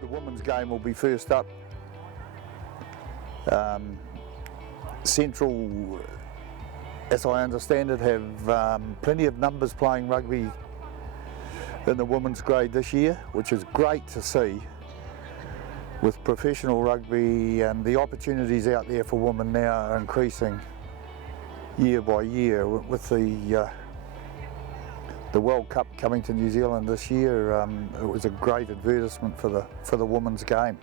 The women's game will be first up. Central, as I understand it, have plenty of numbers playing rugby in the women's grade this year, which is great to see with professional rugby, and the opportunities out there for women now are increasing year by year. With the World Cup coming to New Zealand this year, it was a great advertisement for the women's game.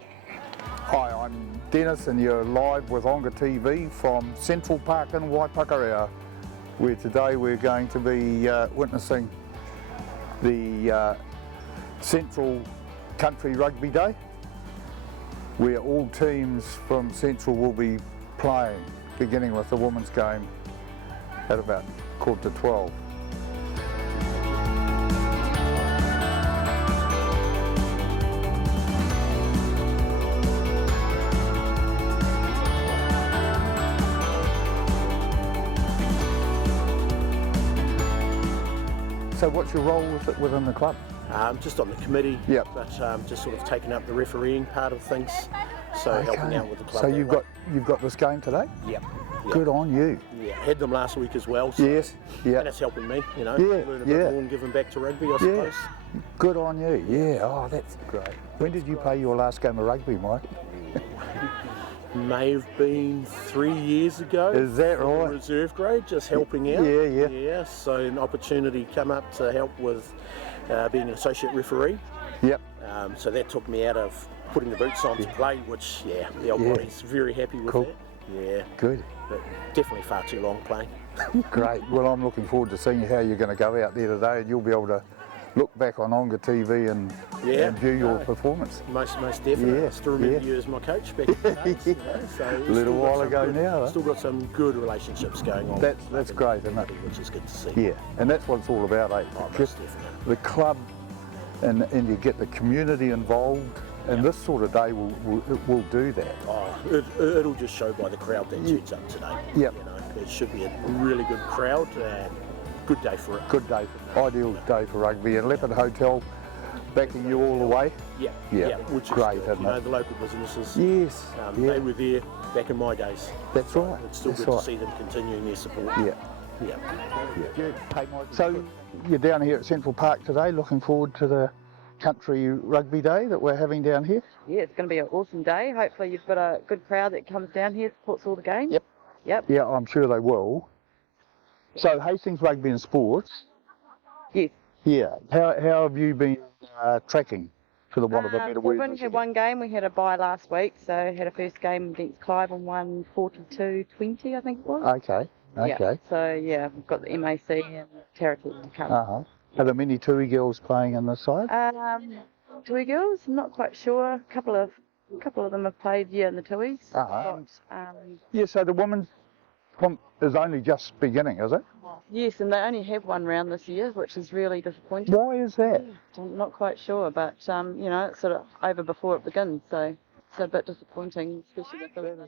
Hi, I'm Dennis and you're live with Onga TV from Central Park in Waipakarea, where today we're going to be witnessing the Central Country Rugby Day, where all teams from Central will be playing, beginning with the women's game at about 11:45. So what's your role within the club? Just on the committee, Yep. but just sort of taking up the refereeing part of things, so helping out with the club. So that you've way. got this game today? Yep. Good on you. Yeah, had them last week as well. So, Yes. Yeah. and it's helping me, Yeah, learn a bit yeah. more and giving back to rugby, I Yeah. suppose. Good on you. Yeah. Oh, that's great. When did you play your last game of rugby, Mike? May have been 3 years ago. Is that for right? Reserve grade, just helping out. Yeah. Yeah, so an opportunity come up to help with being an associate referee. Yep. So that took me out of putting the boots on to play, which, the old body's very happy with Cool. that. Yeah, Good. but definitely far too long playing. Great. Well, I'm looking forward to seeing how you're going to go out there today, and you'll be able to look back on Onga TV and view your performance. Most definitely. Yeah, I still remember yeah. you as my coach back in the days. So A little while ago now, huh? Still got some good relationships going on. That's great, isn't it? Which is good to see. Yeah, and that's what it's all about, eh? Oh, most Just definitely. the club, and you get the community involved, and this sort of day will do that. Oh, it'll just show by the crowd that tunes up today. Yep. It should be a really good crowd and good day for it. Good day, ideal day for rugby, and Leopard Hotel backing you all the way. Yeah, Yeah, which is great, good. isn't it? The local businesses. Yes, They were there back in my days. That's right. It's still That's good right. to see them continuing their support. Yeah. Yeah. So you're down here at Central Park today, looking forward to the Country Rugby Day that we're having down here. Yeah, it's going to be an awesome day. Hopefully you've got a good crowd that comes down here, supports all the games. Yep. Yep. Yeah, I'm sure they will. So Hastings Rugby and Sports. Yes. Yeah. How have you been tracking, for the want of a better word? We've only had one game. We had a bye last week, so had a first game against Clive and won 42-20, I think it was. Okay. Okay. Yeah. So yeah, we've got the MAC and Territory to come. Are there many Tui girls playing in the side? Tui girls, I'm not quite sure. A couple of them have played in the Tuis. Yeah. So the women's comp is only just beginning, is it? Yes, and they only have one round this year, which is really disappointing. Why is that? I'm not quite sure, but it's sort of over before it begins, so it's a bit disappointing, especially with the weather.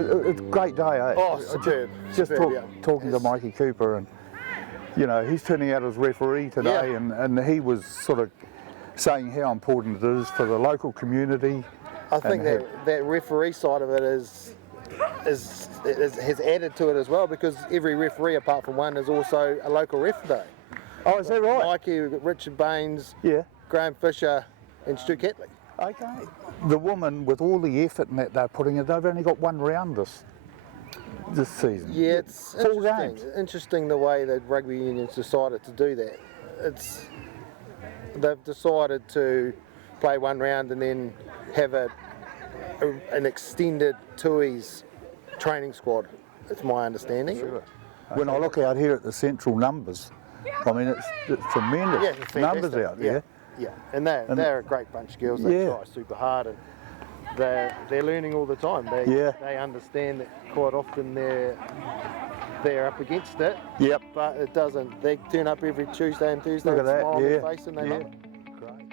It's a great day, eh? Oh, superb. Just Superb, talking to Mikey Cooper, and he's turning out as referee today, and he was sort of saying how important it is for the local community. I think that referee side of it has added to it as well, because every referee apart from one is also a local ref today. Oh, is that right? Mikey, we've got Richard Baines, Yeah. Graham Fisher and Stu Catley. Okay. The women, with all the effort and that they're putting in, they've only got one round this season. Yeah, it's Full interesting. games. Interesting the way that rugby unions decided to do that. They've decided to play one round and then have an extended Tui's training squad. It's my understanding. Sure. When I look out here at the Central numbers, I mean it's tremendous Yeah, it's numbers fantastic. out there. Yeah, and they're a great bunch of girls. They Yeah. try super hard, and they're learning all the time. They understand that quite often they're up against it. Yep. But it doesn't. They turn up every Tuesday and Thursday Look at with a that. smile on Yeah. their face, and they Yeah. love it. Great.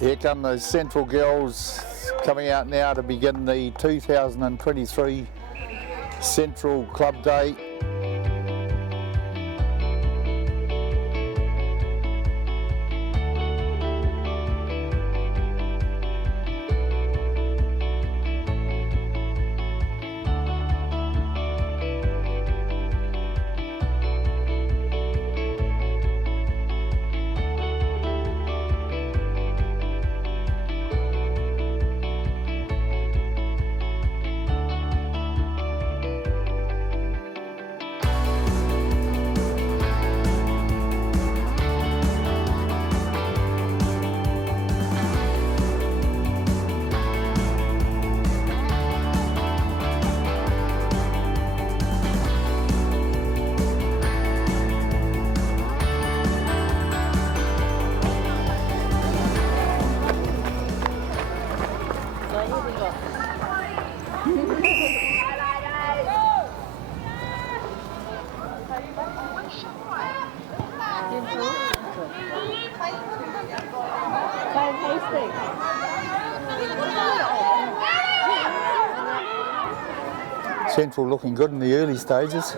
Here come the Central girls coming out now to begin the 2023 Central Club Day. Central looking good in the early stages.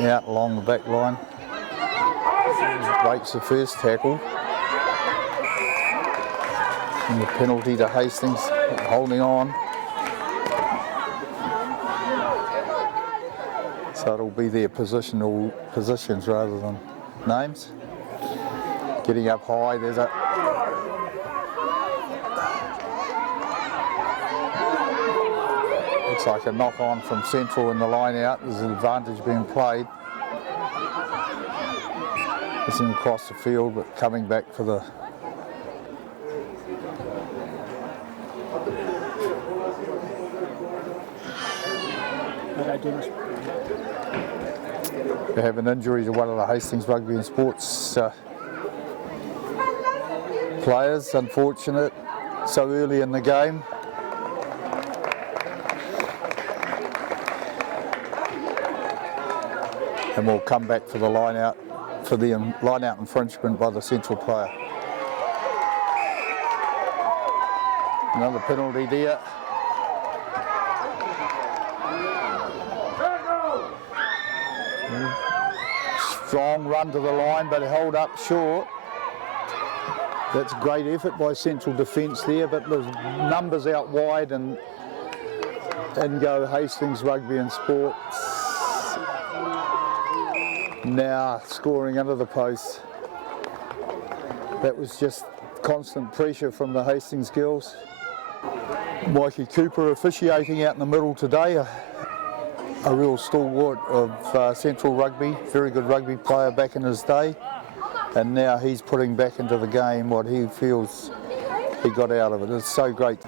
Out along the back line. Breaks the first tackle. And the penalty to Hastings, holding on. So it'll be their positions rather than names. Getting up high, there's a looks like a knock on from Central in the line out. There's an advantage being played. It's in across the field, but coming back for the they have an injury to one of the Hastings Rugby and Sports players. Unfortunate, so early in the game. And we'll come back for the line out for the line out infringement by the Central player. Another penalty there. Strong run to the line, but held up short. That's a great effort by Central defence there, but there's numbers out wide and go Hastings Rugby and Sports. Now scoring under the post. That was just constant pressure from the Hastings girls. Mikey Cooper officiating out in the middle today. A real stalwart of Central Rugby, very good rugby player back in his day, and now he's putting back into the game what he feels he got out of it. It's so great.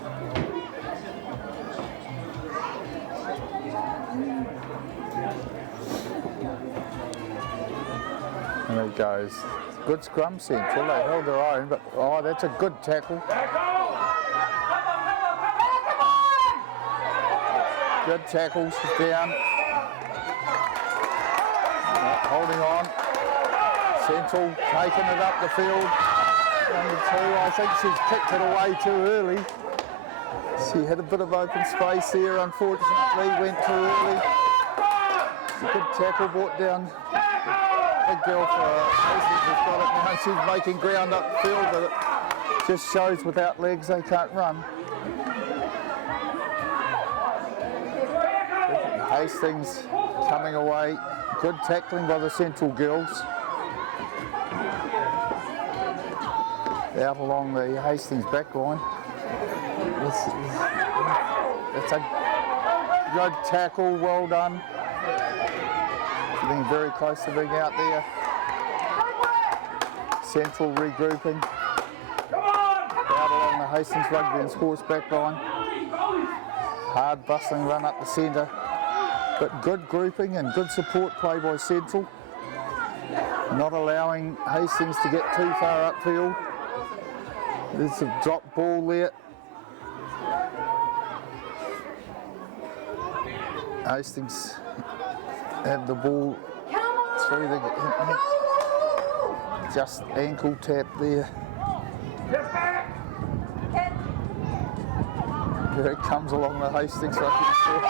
And there it goes. Good scrum, Central. They held their own, but oh, that's a good tackle. Good tackles down. Holding on. Central taking it up the field. Number 2, I think she's kicked it away too early. She had a bit of open space there, unfortunately, went too early. Good tackle brought down. Big girl for Hastings has got it now. She's making ground up the field, but it just shows without legs they can't run. Hastings coming away. Good tackling by the Central girls. Out along the Hastings back line. It's a good tackle, well done. Being very close to being out there. Central regrouping. Out along the Hastings Rugby and Sports back line. Hard bustling run up the centre. But good grouping and good support play by Central. Not allowing Hastings to get too far upfield. There's a drop ball there. Hastings have the ball through the just ankle tap there. Here it comes along the Hastings Rugby court.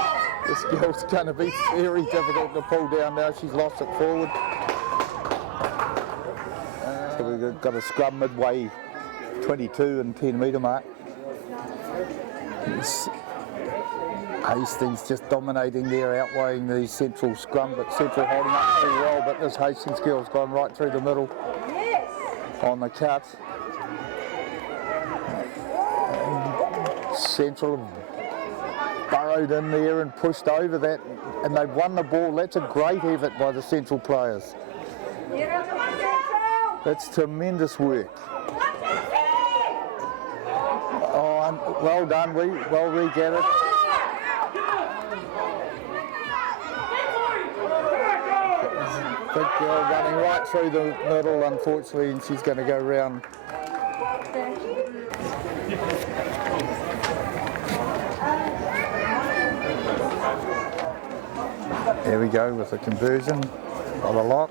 This girl's going to be very difficult to pull down now. She's lost it forward. So we've got a scrum midway 22 and 10 metre mark. Hastings just dominating there, outweighing the Central scrum, but Central holding up pretty well, but this Hastings girl's gone right through the middle on the cut. Central have burrowed in there and pushed over that, and they've won the ball. That's a great effort by the Central players. That's tremendous work. Oh, and well done, well regathered. Big girl running right through the middle, unfortunately, and she's going to go round. There we go with the conversion of a lock.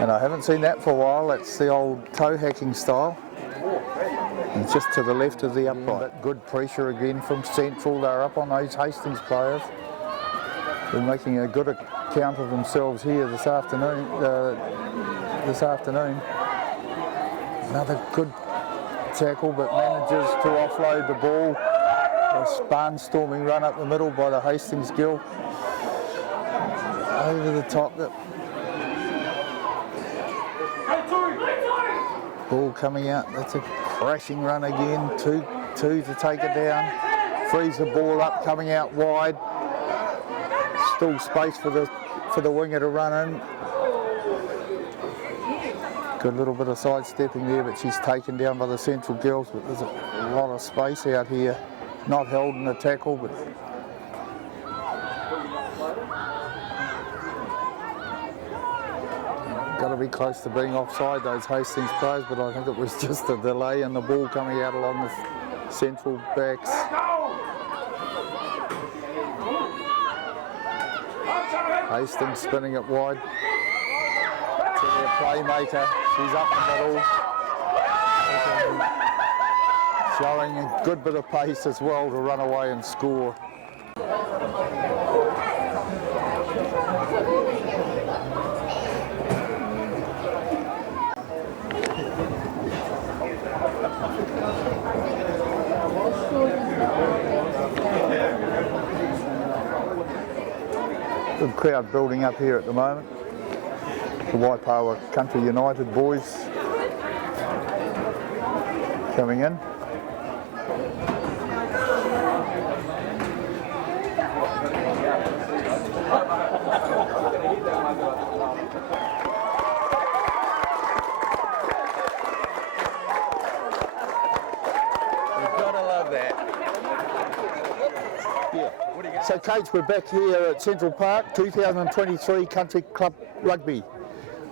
And I haven't seen that for a while. That's the old toe hacking style. And just to the left of the upright. Good pressure again from Central. They're up on those Hastings players. They're making a good account of themselves here this afternoon. Another good tackle, but manages to offload the ball. A barnstorming run up the middle by the Hastings girl. Over the top. Ball coming out. That's a crashing run again. Two to take it down. Frees the ball up, coming out wide. Still space for the winger to run in. Good little bit of sidestepping there, but she's taken down by the Central girls. But there's a lot of space out here. Not held in the tackle, but got to be close to being offside, those Hastings players, but I think it was just a delay in the ball coming out along the Central backs. Hastings spinning it wide to their playmaker. She's up the middle. Showing a good bit of pace as well to run away and score. Good crowd building up here at the moment. The Waipawa Country United boys coming in. So, Coach, we're back here at Central Park, 2023 Country Club Rugby.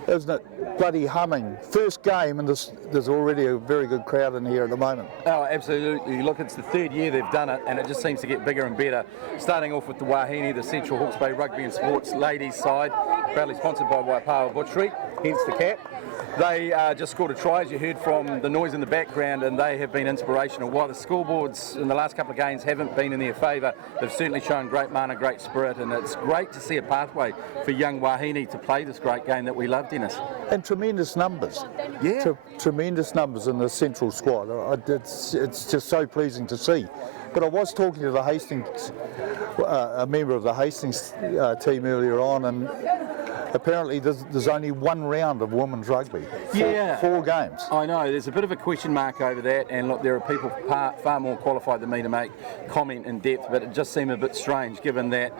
Isn't it bloody humming? First game, and there's already a very good crowd in here at the moment. Oh, absolutely. Look, it's the third year they've done it, and it just seems to get bigger and better. Starting off with the Wahine, the Central Hawke's Bay Rugby and Sports ladies side, proudly sponsored by Waipawa Butchery, hence the cap. They just scored a try, as you heard from the noise in the background, and they have been inspirational. While the scoreboards in the last couple of games haven't been in their favour, they've certainly shown great mana, great spirit, and it's great to see a pathway for young Wahine to play this great game that we love, Dennis. And tremendous numbers. Yeah. Tremendous numbers in the Central squad. It's just so pleasing to see. But I was talking to the Hastings, a member of the Hastings team earlier on, and apparently there's only one round of women's rugby. Four games. I know, there's a bit of a question mark over that, and look, there are people far more qualified than me to make comment in depth, but it just seemed a bit strange given that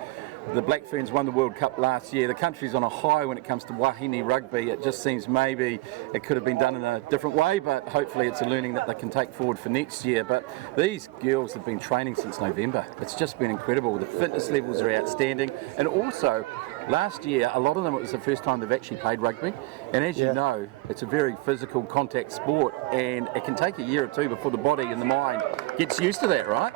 the Black Ferns won the World Cup last year. The country's on a high when it comes to Wahine rugby. It just seems maybe it could have been done in a different way, but hopefully it's a learning that they can take forward for next year. But these girls have been training since November. It's just been incredible. The fitness levels are outstanding, and also last year, a lot of them, it was the first time they've actually played rugby. And as you know, it's a very physical contact sport, and it can take a year or two before the body and the mind gets used to that, right?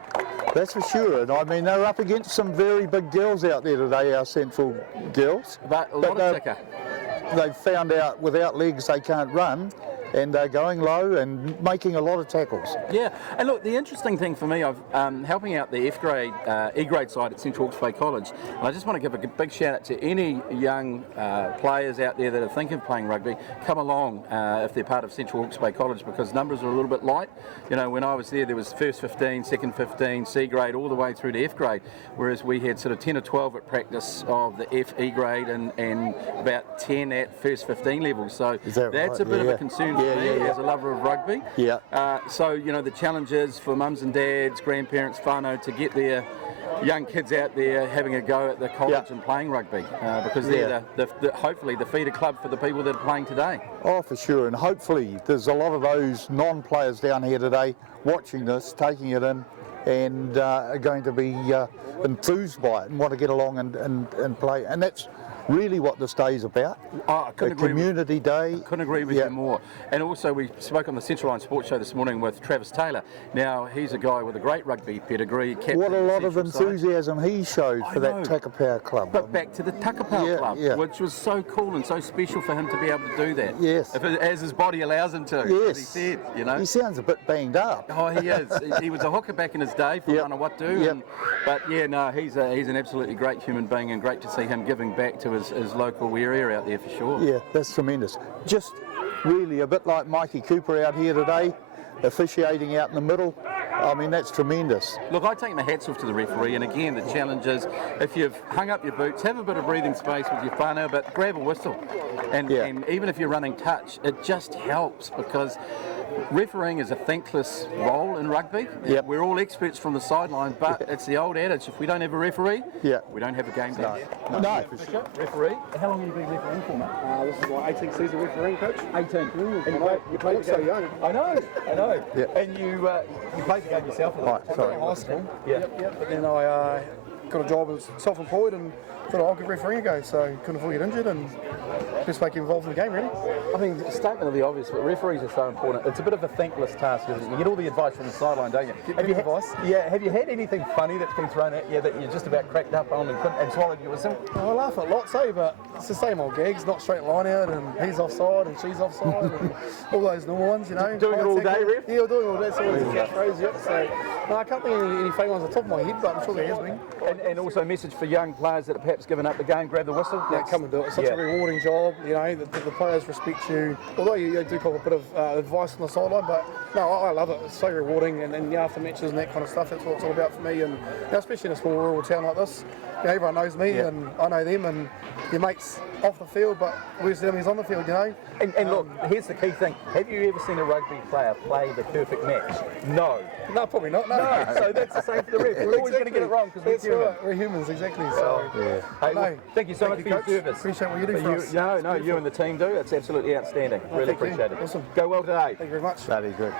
That's for sure. And I mean, they're up against some very big girls out there today, our Central girls. But a lot of thicker. they've found out without legs they can't run, and they're going low and making a lot of tackles. Yeah, and look, the interesting thing for me, I'm helping out the F grade, E grade side at Central Hawke's Bay College, and I just want to give a big shout out to any young players out there that are thinking of playing rugby. Come along if they're part of Central Hawke's Bay College, because numbers are a little bit light. You know, when I was there was first 15, second 15, C grade, all the way through to F grade, whereas we had sort of 10 or 12 at practice of the F, E grade, and about 10 at first 15 level. So that's right? a bit of a concern for me as a lover of rugby. Yeah. So, you know, the challenge is for mums and dads, grandparents, whānau, to get their young kids out there having a go at the college and playing rugby, because they're hopefully the feeder club for the people that are playing today. Oh, for sure, and hopefully there's a lot of those non-players down here today watching this, taking it in, and are going to be enthused by it and want to get along and play, and that's really what this day is about. I couldn't agree community day. Couldn't agree with you more. And also we spoke on the Central Line Sports Show this morning with Travis Taylor. Now he's a guy with a great rugby pedigree. What a lot of enthusiasm he showed for that Takapau club. But back to the Takapau club, which was so cool and so special for him to be able to do that. Yes. As his body allows him to. Yes. As he said, you know. He sounds a bit banged up. Oh, he is. He was a hooker back in his day for Manawatu. But yeah, no, he's an absolutely great human being, and great to see him giving back to his local area out there for sure. Yeah, that's tremendous. Just really a bit like Mikey Cooper out here today, officiating out in the middle. I mean, that's tremendous. Look, I take my hats off to the referee, and again, the challenge is, if you've hung up your boots, have a bit of breathing space with your whānau, but grab a whistle. And even if you're running touch, it just helps, because refereeing is a thankless role in rugby. Yep. We're all experts from the sideline, but it's the old adage, if we don't have a referee, we don't have a game day. No. Referee, how long have you been refereeing for, mate? This is my 18th season refereeing, coach. 18. And you played so young. I know. Yeah. And you played the game yourself a lot. Right, sorry. High school. Yeah. But then I got a job as self-employed and thought I'll give refereeing a go, so couldn't afford to get injured and just make involved in the game, really. I mean, statement of the obvious, but referees are so important. It's a bit of a thankless task, isn't it? You get all the advice from the sideline, don't you? Have you advice? Yeah. Have you had anything funny that's been thrown at you that you just about cracked up on and swallowed your wisdom? I laugh at lots, but it's the same old gags, not straight line out, and he's offside and she's offside, and all those normal ones, you know. Doing it all day, Ref? Yeah, doing all day, so it's a catchphrase, So, no, I can't think of any funny ones on the top of my head, but I'm sure there has been. And also a message for young players that have perhaps given up the game, grab the whistle. Yeah, come and do it. It's such a rewarding job, you know, the players respect you. Although you do cop a bit of advice on the sideline, but no, I love it. It's so rewarding, and then after matches and that kind of stuff, that's what it's all about for me. And you know, especially in a small rural town like this, you know, everyone knows me and I know them, and your mates off the field, but where's the enemies on the field, you know? And look, here's the key thing. Have you ever seen a rugby player play the perfect match? No. No, probably not. No. So that's the same for the ref. We're always going to get it wrong because we're human. We're humans, exactly. So, Hey, well, thank you so much for your coach. service. Appreciate what you do for us. No, you and the team do. It's absolutely outstanding. Really appreciate it. Awesome. Go well today. Thank you very much. That is good.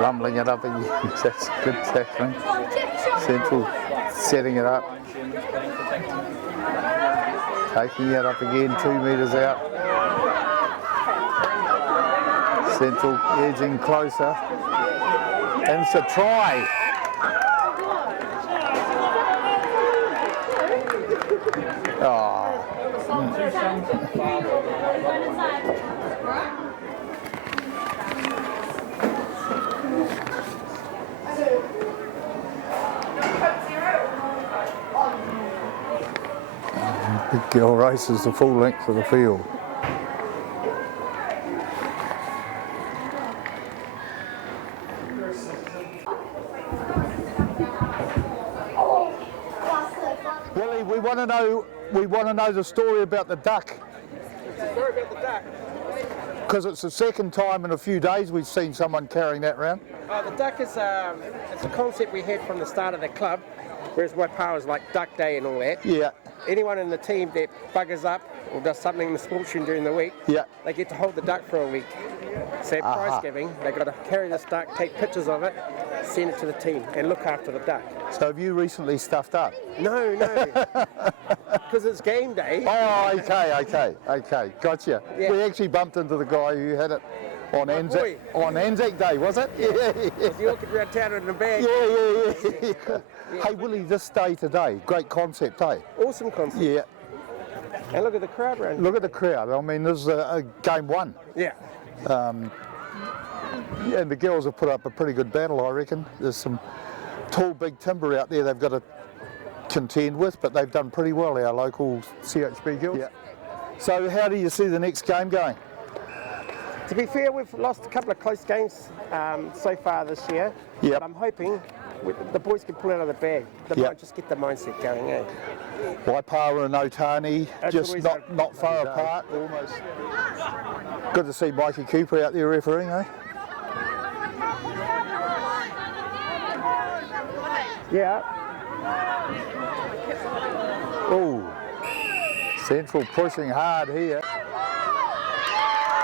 Rumbling it up again. That's good tackling. Central setting it up. Taking it up again, 2 metres out. Central edging closer. And it's a try. Big girl races the full length of the field. Willie, we want to know the story about the duck. Sorry about the duck. Because it's the second time in a few days we've seen someone carrying that around. The duck is it's a concept we had from the start of the club, whereas my pa was like Duck Day and all that. Yeah. Anyone in the team that buggers up or does something misfortune during the week, they get to hold the duck for a week. So at prize giving, they've got to carry this duck, take pictures of it, send it to the team and look after the duck. So have you recently stuffed up? No, because it's game day. Oh, okay, gotcha. Yeah. We actually bumped into the guy who had it On Anzac Day, was it? Yeah. You walking around town in a bag. Yeah. Hey, Willie, this day today, great concept, eh? Awesome concept. Yeah. And look at the crowd around. Look at the crowd. I mean, this is a game one. Yeah. Yeah, and the girls have put up a pretty good battle, I reckon. There's some tall, big timber out there they've got to contend with, but they've done pretty well, our local CHB girls. Yeah. So how do you see the next game going? To be fair, we've lost a couple of close games so far this year. Yep. But I'm hoping the boys can pull it out of the bag. They Yep. might just get the mindset going, eh? Waipara and Otani, That's just always not far apart, almost. Good to see Mikey Cooper out there refereeing, eh? Yeah. Oh, Central pushing hard here.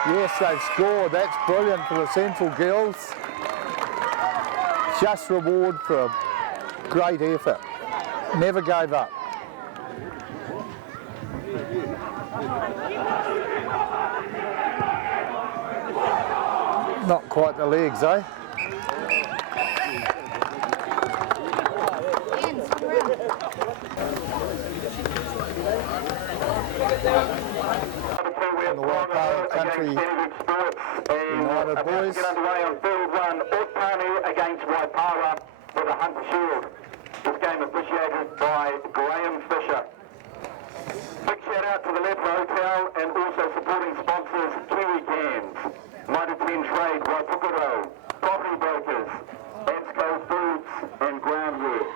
Yes, they've scored. That's brilliant for the Central girls. Just reward for a great effort. Never gave up. Not quite the legs, eh? And the Waipara Country United boys. Get underway on field one. Otani against Waipara for the Hunter Shield. This game officiated by Graham Fisher. Big shout out to the Leopard Hotel and also supporting sponsors Kiwi Cans, Mitre 10 Trade, Waipukaro, Property Brokers, Ansco Foods and Groundworks.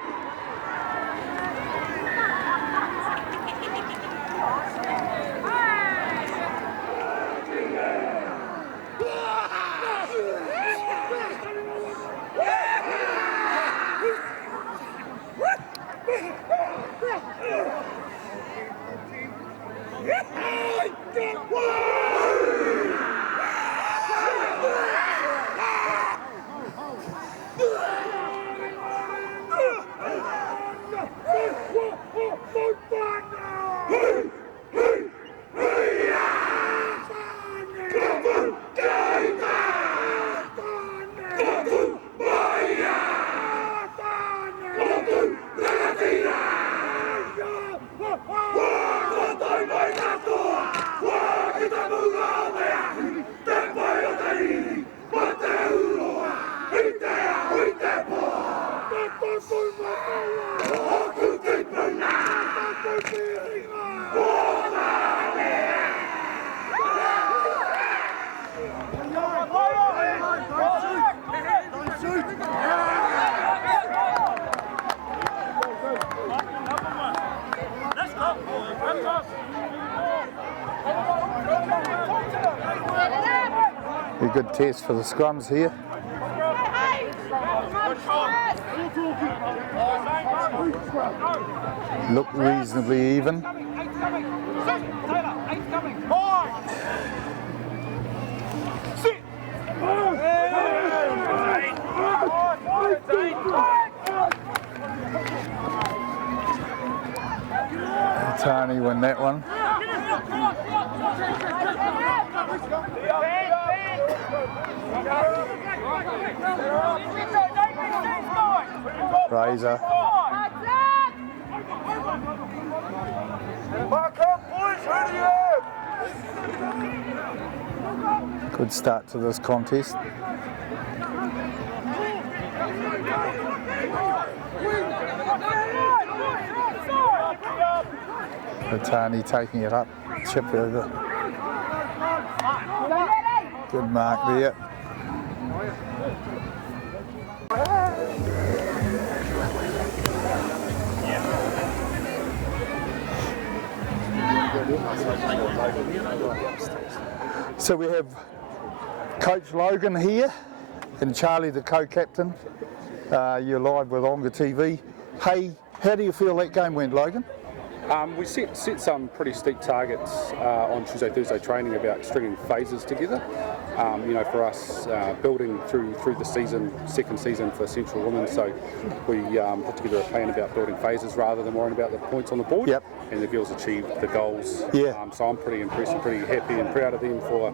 A good test for the scrums here. Look reasonably even. Otani win that one. Razor. Good start to this contest. Otani taking it up, chip over. Good mark there. So we have Coach Logan here and Charlie the co-captain. You're live with Onga TV. Hey, how do you feel that game went, Logan? We set some pretty steep targets on Tuesday, Thursday training about stringing phases together. you know, for us building through the season, second season for Central Women. So we put together a plan about building phases rather than worrying about the points on the board. Yep. And the girls achieved the goals. Yeah. So I'm pretty impressed and pretty happy and proud of them for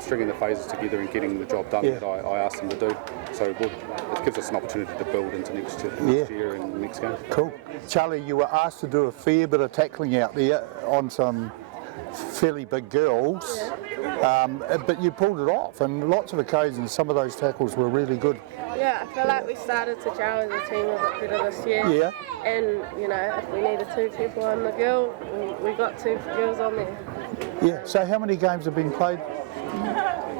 stringing the phases together and getting the job done that I asked them to do. So it gives us an opportunity to build into next year and the next game. Cool. Charlie, you were asked to do a fair bit of tackling out there on some fairly big girls, but you pulled it off, and lots of occasions some of those tackles were really good. Yeah, I feel like we started to gel as a team a bit better this year. Yeah. And, you know, if we needed 2 people on the girl, we got 2 girls on there. Yeah, so how many games have been played?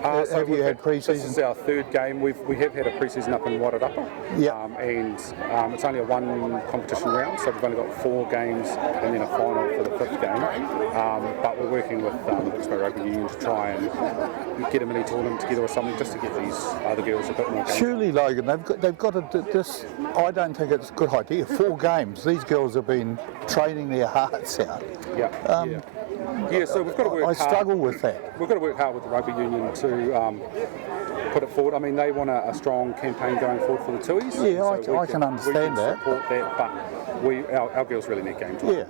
Have you had pre-season? This is our 3rd game. We have had a pre-season up in Wairarapa, and it's only a 1 competition round, so we've only got 4 games and then a final for the 5th game. But we're working with the Wilkes-Barre Rugby Union to try and get a mini tournament together or something, just to give these other girls a bit more games. Surely, Logan, they've got to this. I don't think it's a good idea. 4 games. These girls have been training their hearts out. Yeah, so we've got to work hard. I struggle with that. We've got to work hard with the Rugby Union to put it forward. I mean, they want a strong campaign going forward for the Tuies. Yeah, so I can understand that. Support that, but our girls really need games. Yeah.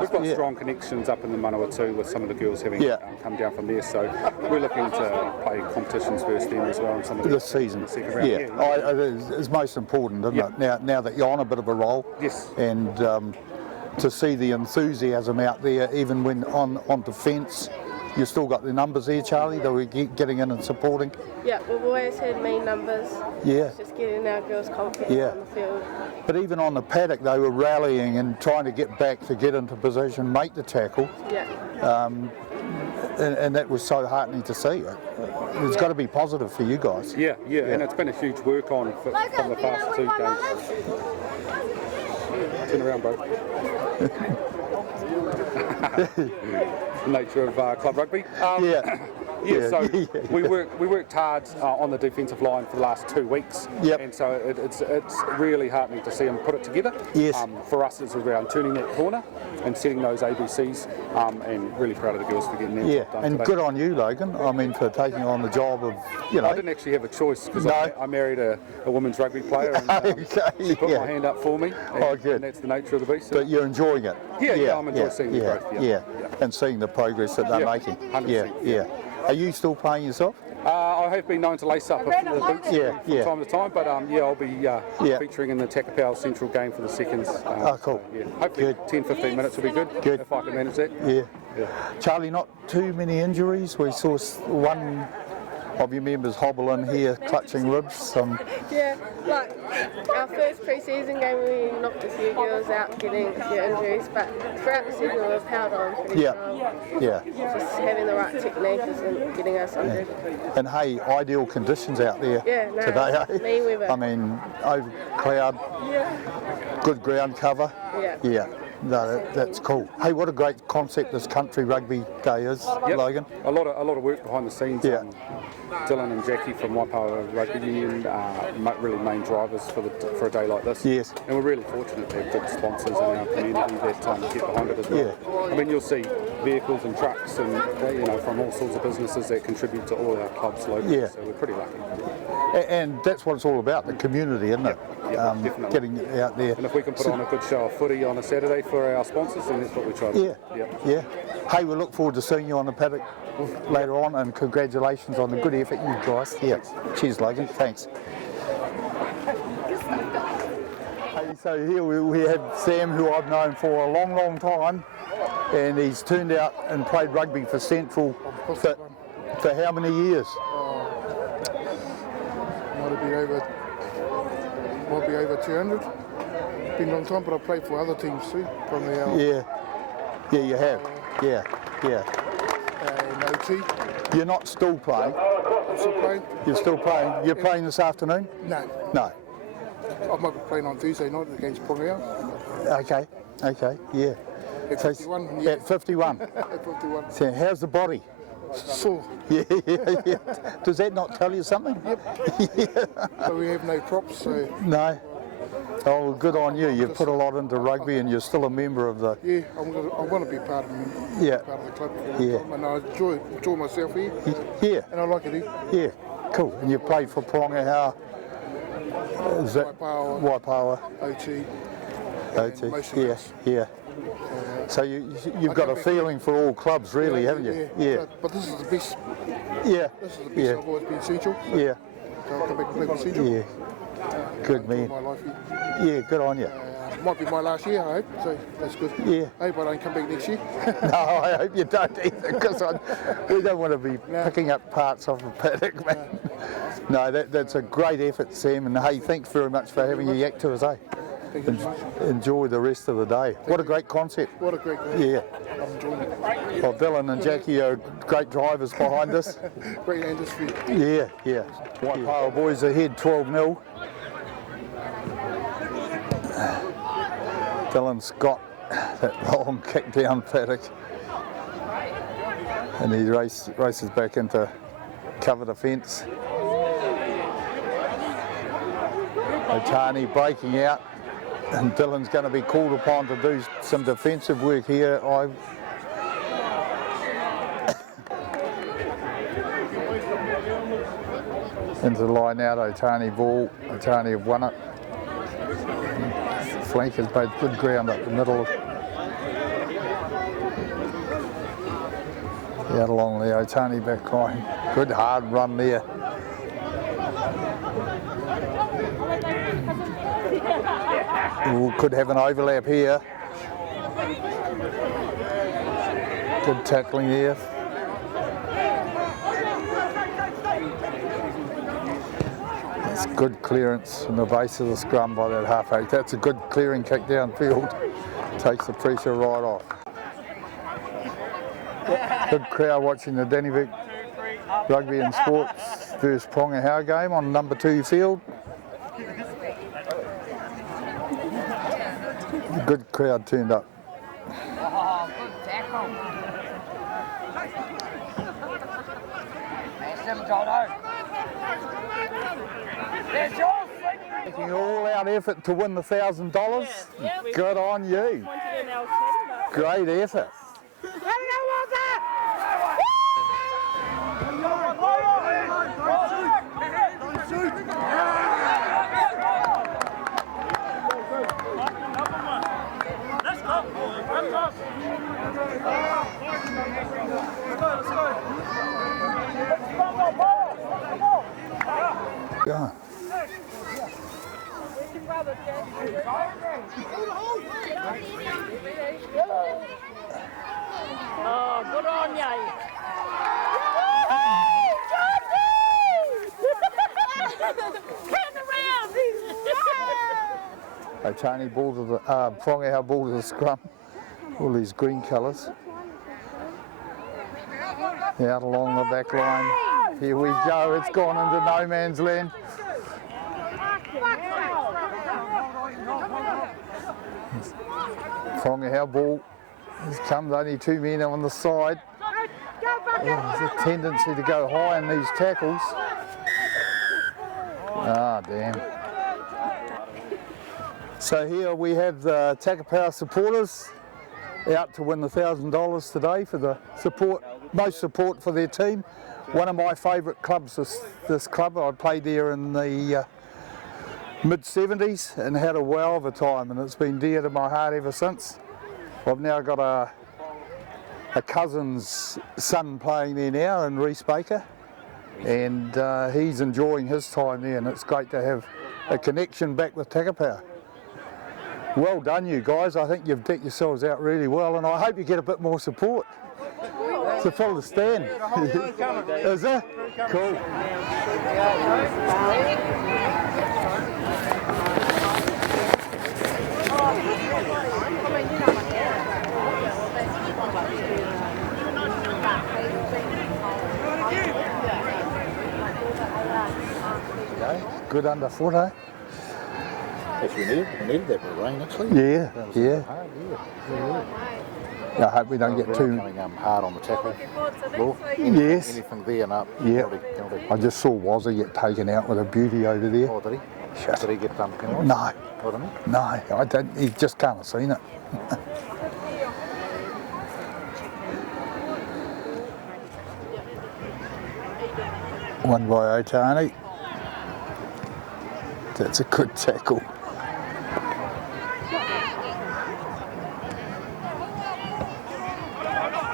We've got strong connections up in the Manawatu with some of the girls having come down from there, so we're looking to play competitions versus them as well in some of this season. The second round. It's most important, isn't it? Now that you're on a bit of a roll. Yes. And to see the enthusiasm out there, even when on defence, you still got the numbers there, Charlie, that we're getting in and supporting. Yeah, we've always had mean numbers. Yeah. It's just getting our girls confident on the field. But even on the paddock, they were rallying and trying to get back to get into position, make the tackle. Yeah. And that was so heartening to see. It's got to be positive for you guys. Yeah, and it's been a huge work on for the past 2 games. Turn around, bro. Nature of club rugby. So we worked hard on the defensive line for the last 2 weeks, and so it's really heartening to see them put it together. Yes. For us, it's around turning that corner and setting those ABCs, and really proud of the girls for getting that job done and today. good on you, Logan. I mean, for taking on the job of, I didn't actually have a choice because I married a women's rugby player, and she put my hand up for me. And that's the nature of the beast. But you're enjoying it. Yeah, I'm enjoying seeing the growth. And seeing the progress that they're making. 100%. Are you still playing yourself? I have been known to lace up a few boots from time to time, but I'll be featuring in the Takapau Central game for the seconds. Cool. Hopefully 10-15 minutes will be good, if I can manage that. Yeah. Charlie, not too many injuries. We saw one of your members hobble in here clutching ribs. Yeah, like our first pre-season game we knocked a few girls out getting a few injuries, but throughout the season we've held on pretty strong. Just having the right technique isn't getting us injured. And hey, ideal conditions out there today. Mean weather. I mean, over cloud, good ground cover. Yeah. No, that's cool. Hey, what a great concept this Country Rugby Day is, Logan. A lot of work behind the scenes. Dylan and Jackie from Waipawa Rugby Union really main drivers for a day like this. Yes. And we're really fortunate to have good sponsors in our community that get behind it as well. I mean, you'll see vehicles and trucks and from all sorts of businesses that contribute to all our clubs locally. So we're pretty lucky. And that's what it's all about, the community, isn't it? Definitely. Getting it out there. And if we can put on a good show of footy on a Saturday for our sponsors, then that's what we try to do. Hey, we look forward to seeing you on the paddock later on, and congratulations on the good effort you guys. Cheers, Logan. Thanks. Hey, so here we have Sam, who I've known for a long, long time, and he's turned out and played rugby for Central for how many years? Might be over 200. Been a long time, but I played for other teams too. From the you have. OT. You're not still playing? I'm still playing. You're still playing? You're playing this afternoon? No. I might be playing on Tuesday night against Pongao. Okay, yeah. At 51, At 51? At 51. So how's the body? Sore. Yeah. Does that not tell you something? Yep. But we have no props, so... No. Oh, good on you. You've put a lot into rugby and you're still a member of the... Yeah, I want to be part of the club. And I enjoy myself here. Yeah. And I like it here. Yeah, cool. And you played for Pronga, is that Waipawa? OT. Yeah. So you've got a feeling for all clubs, really, haven't you? Yeah. But this is the best. Yeah. This is the best I've always been Central. Yeah. So I'll come back and play with Central. Yeah. Good man. My life here. Yeah, good on you. Might be my last year, I hope. So that's good. Yeah. I hope I don't come back next year. No, I hope you don't either, because we don't want to be picking up parts off a paddock, man. No, that's a great effort, Sam, and hey, thanks very much for having your yak to us, eh? Enjoy the rest of the day. What a great concept. What a great concept. Yeah. I'm enjoying it. Well, Dylan and Jackie are great drivers behind us. Great industry. Yeah. Waipawa boys ahead 12-0. Dylan's got that long kick down paddock. And he races back into cover defence. Otani breaking out. And Dylan's going to be called upon to do some defensive work here. Into the line out, Otani ball. Otani have won it. Flank has made good ground up the middle. Out along the Otani back line. Good hard run there. Ooh, could have an overlap here. Good tackling there. That's good clearance from the base of the scrum by that halfback. That's a good clearing kick downfield. Takes the pressure right off. Good crowd watching the Dannyvic Rugby and Sports versus Pronga game on number 2 field. Good crowd turned up. Oh, good tackle. That's him, Jono. That's yours. Making all-out effort to win the $1,000. Good on you. Great effort. Yeah. Oh, good on you. Turn around. Otani ball to the Pronga ball to the scrum. All these green colours. Out along the back line. Here we go. It's gone into no man's land. Pronga ball. This comes only 2 men on the side. Oh, there's a tendency to go high in these tackles. Ah, damn. So here we have the Takapau supporters out to win the $1,000 today for the most support for their team. One of my favourite clubs, this club. I played there in the mid-70s and had a well of a time, and it's been dear to my heart ever since. I've now got a cousin's son playing there now in Reese Baker, and he's enjoying his time there, and it's great to have a connection back with Takapau. Well done, you guys. I think you've decked yourselves out really well, and I hope you get a bit more support to fill the stand. Is it? Cool. Good underfoot, eh? We needed that bit of rain, actually. Yeah. I hope we don't get too hard on the tackle. Yes. Anything there and up. Yeah. I just saw Wazza get taken out with a beauty over there. Oh, did he? Shit. Did he get penalised? No. What, didn't he? No, I don't. He just can't have seen it. One by Otani. That's a good tackle.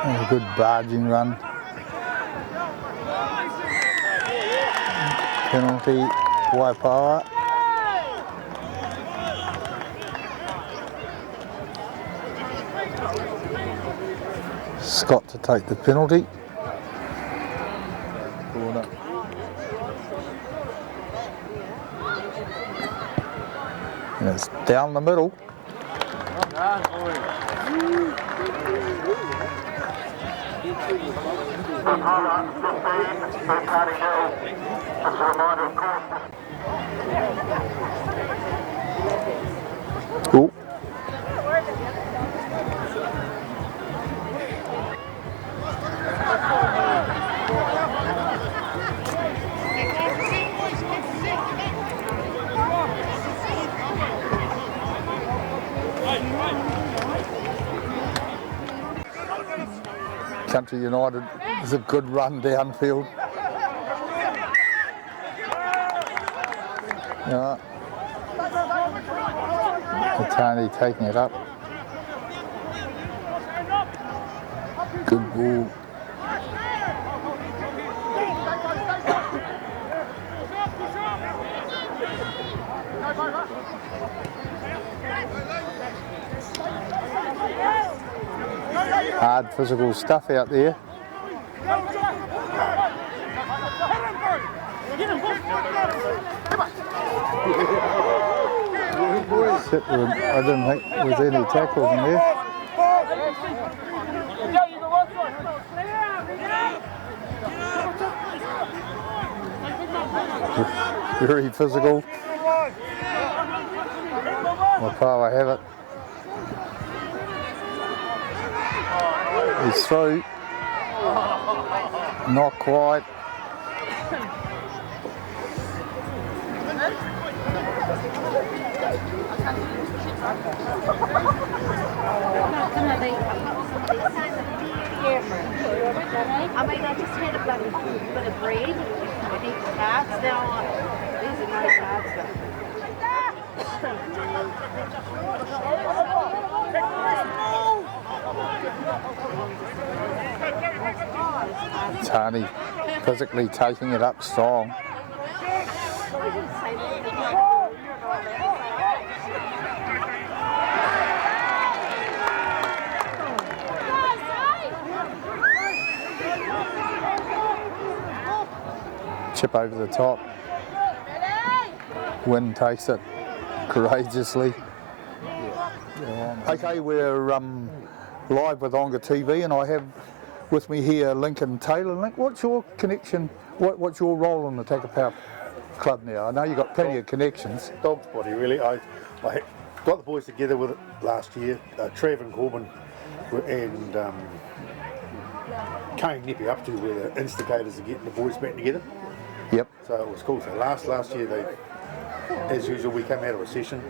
And a good barging run. Penalty, Waipawa. Scott to take the penalty. Corner. And it's down the middle. Cool. Country United is a good run downfield. Yeah. Otani taking it up. Good ball. Hard physical stuff out there. I didn't think there was any tackles in there. Very physical. Waipawa have it. He's through. Not quite. I mean, I just had a bloody bit of bread and eat the cards. Now, these are no cards. Tani physically taking it up strong. Chip over the top. Wynn takes it courageously. Okay, we're live with Onga TV, and I have with me here Lincoln Taylor. Link, what's your connection? What's your role on the Takapau Club now? I know you've got plenty of connections. Dog's body, really. I got the boys together with it last year. Trev and Corbin and Kane Nippy up to where the instigators are getting the boys back together. Yep. So it was cool. So last year, they, as usual, we came out of a session.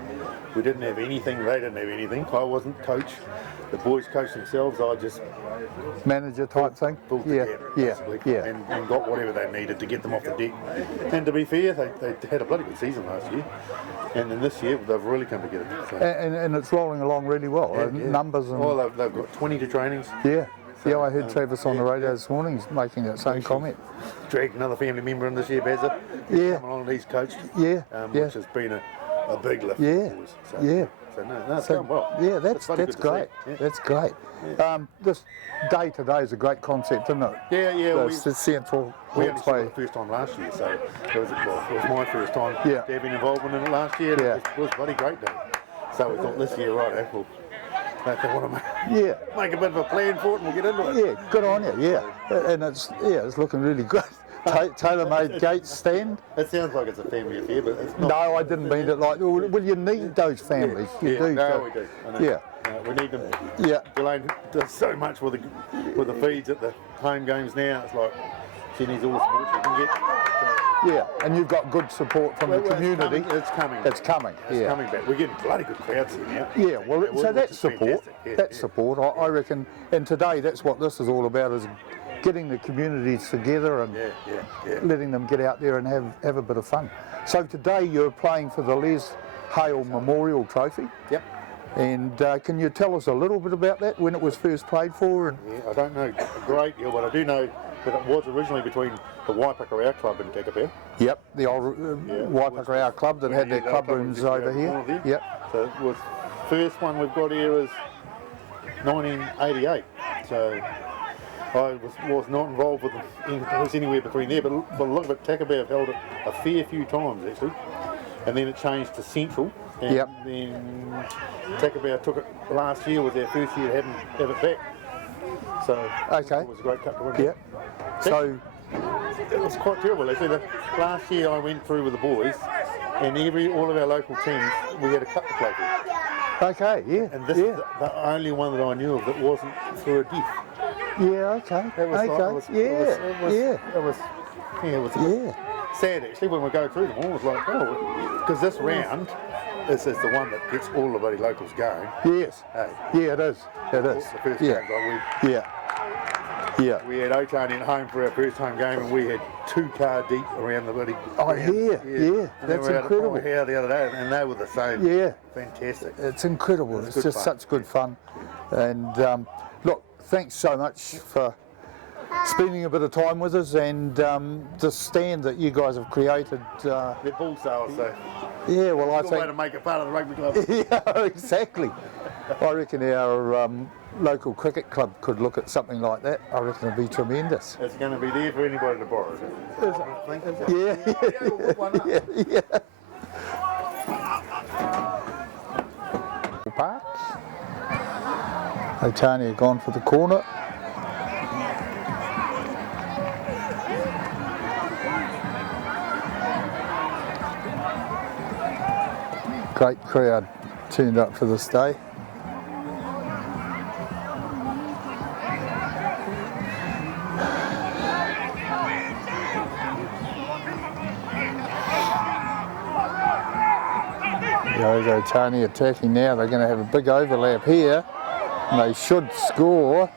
We didn't have anything. They didn't have anything. I wasn't coach. The boys coached themselves. I just manager type thing. Pulled together, and got whatever they needed to get them off the deck. And to be fair, they had a bloody good season last year. And then this year, they've really come together. So. And it's rolling along really well. Numbers and they've got 22 trainings. Yeah. Yeah, I heard Travis on the radio this morning making that same comment. Dragged another family member in this year, Bazza. Yeah. Come along and he's coached. Yeah. Which has been a big lift. Yeah. For us. So, yeah. So no, it's going well. Yeah, that's great. Yeah. That's great. Yeah. This day to day is a great concept, isn't it? Yeah. The Central we only saw Hawke's it the first time last year, so it was my first time having involvement in it last year. Yeah. It was a bloody great day. So we thought this year, right, well, they want to make a bit of a plan for it and we'll get into it. Yeah, good on you, yeah. And it's looking really great. Tailor-made gate stand. It sounds like it's a family affair, but it's not. No, I didn't mean it like, well, you need those families. You do. No, we do. Yeah. We need them. Yeah. Delane does so much with the feeds at the home games now. It's like she needs all the support she can get. Yeah, and you've got good support from the community. It's coming. It's coming. It's coming back. We're getting bloody good crowds here now. Yeah, well, so that's support. Yeah, that's support. I reckon. And today, that's what this is all about: is getting the communities together and letting them get out there and have a bit of fun. So today, you're playing for the Les Hale Memorial Trophy. Yep. And can you tell us a little bit about that, when it was first played for? And I don't know a great deal, but I do know that it was originally between the Waipakarau Club and Takapau. Yep, the old Waipakarau Club that had their club rooms over here. Yep. So it was first one we've got here is 1988. So I was not involved with it was anywhere between there, but look at Takapau have held it a fair few times actually, and then it changed to Central. And then Takapau took it last year, was their first year having it back. So it was a great cup to win. Yeah. So it was quite terrible actually. Last year I went through with the boys, and all of our local teams we had a cup to play for. Okay, yeah. And this is the only one that I knew of that wasn't through a death. Yeah, okay. It was sad actually when we go through them all. It was like, because this round. This is the one that gets all the bloody locals going. Yes. Yeah, it is. It is. The first game, we had Otani at home for our first home game, and we had 2 car deep around the bloody. Oh, yeah. That's incredible. We were out the other day, and they were the same. Yeah. Fantastic. It's incredible. It's just such good fun. And look, thanks so much for spending a bit of time with us, and the stand that you guys have created. They're bull sales, so. Yeah, well, I think. Way to make it part of the rugby club. Yeah, exactly. I reckon our local cricket club could look at something like that. I reckon it'd be tremendous. It's going to be there for anybody to borrow. Yeah. Parks. Otani gone for the corner. Great crowd turned up for this day. Goes Otani attacking now. They're going to have a big overlap here, and they should score.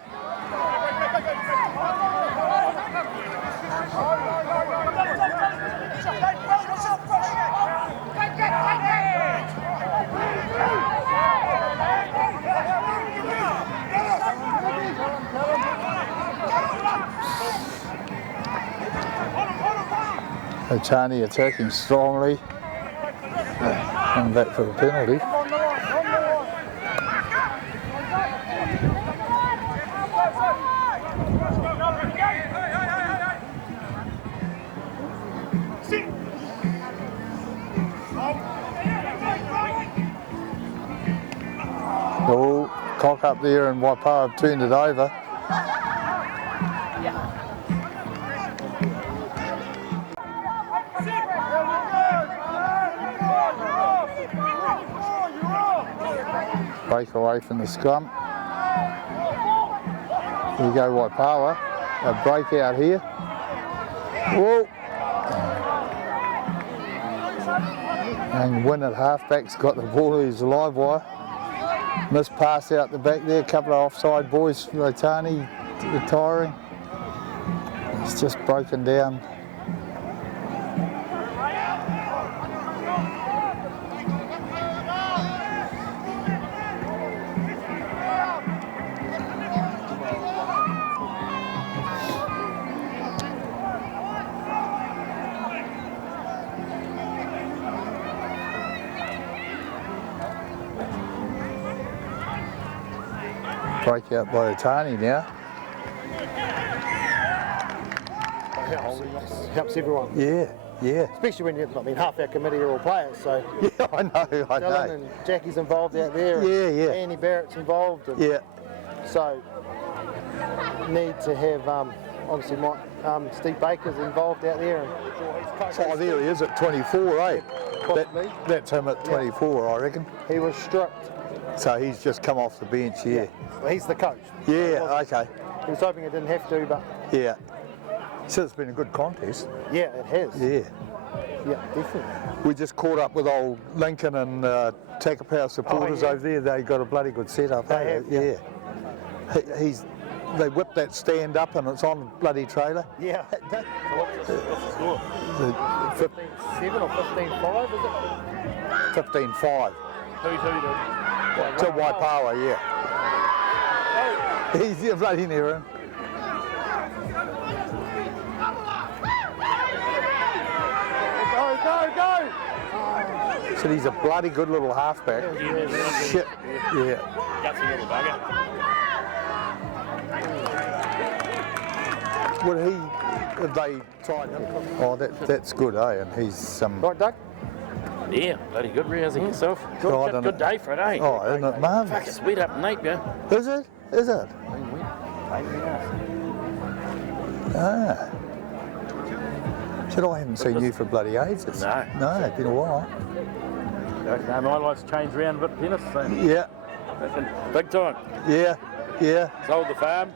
Otani attacking strongly. Coming back for the penalty. Oh, cock up there, and Waipawa have turned it over. Break away from the scrum. Here we go, Waipawa. A break out here. Whoa! And Win at halfback's got the ball. He's a live wire. Missed pass out the back there. Couple of offside boys. Otani retiring. It's just broken down. Break out by Otani now. Helps everyone. Yeah. Especially when half our committee are all players, so. Yeah, I know. Dylan and Jackie's involved out there. Yeah. Andy Barrett's involved. And so, need to have, obviously, Steve Baker's involved out there. Oh, there he is at 24, eh? That's him at 24, I reckon. He was stripped. So he's just come off the bench, Well, he's the coach. Yeah, okay. He was hoping it didn't have to, but... Yeah. So it's been a good contest. Yeah, it has. Yeah. Yeah, definitely. We just caught up with old Lincoln and Takapau supporters over there. They got a bloody good setup. They have, yeah. They whipped that stand up and it's on the bloody trailer. Yeah. What's the score? 15-7 or 15-5, is it? 15-5. Who's who To Waipawa, yeah. He's bloody near him. Go! So he's a bloody good little halfback. Shit. Yeah. Gutsy little bugger. Would they tried him? Oh, that's good, eh? And he's Right, Doug? Yeah, bloody good, Rousey yourself. Oh, Good day for it, eh? Oh, isn't it marvellous? Fuck, it's wet up Napier. Is it? Is it? Ah. Said I haven't seen you for bloody ages. No. No, it's been a while. No, my life's changed around a bit, Dennis. So Yeah. big time. Yeah. Yeah. Sold the farm.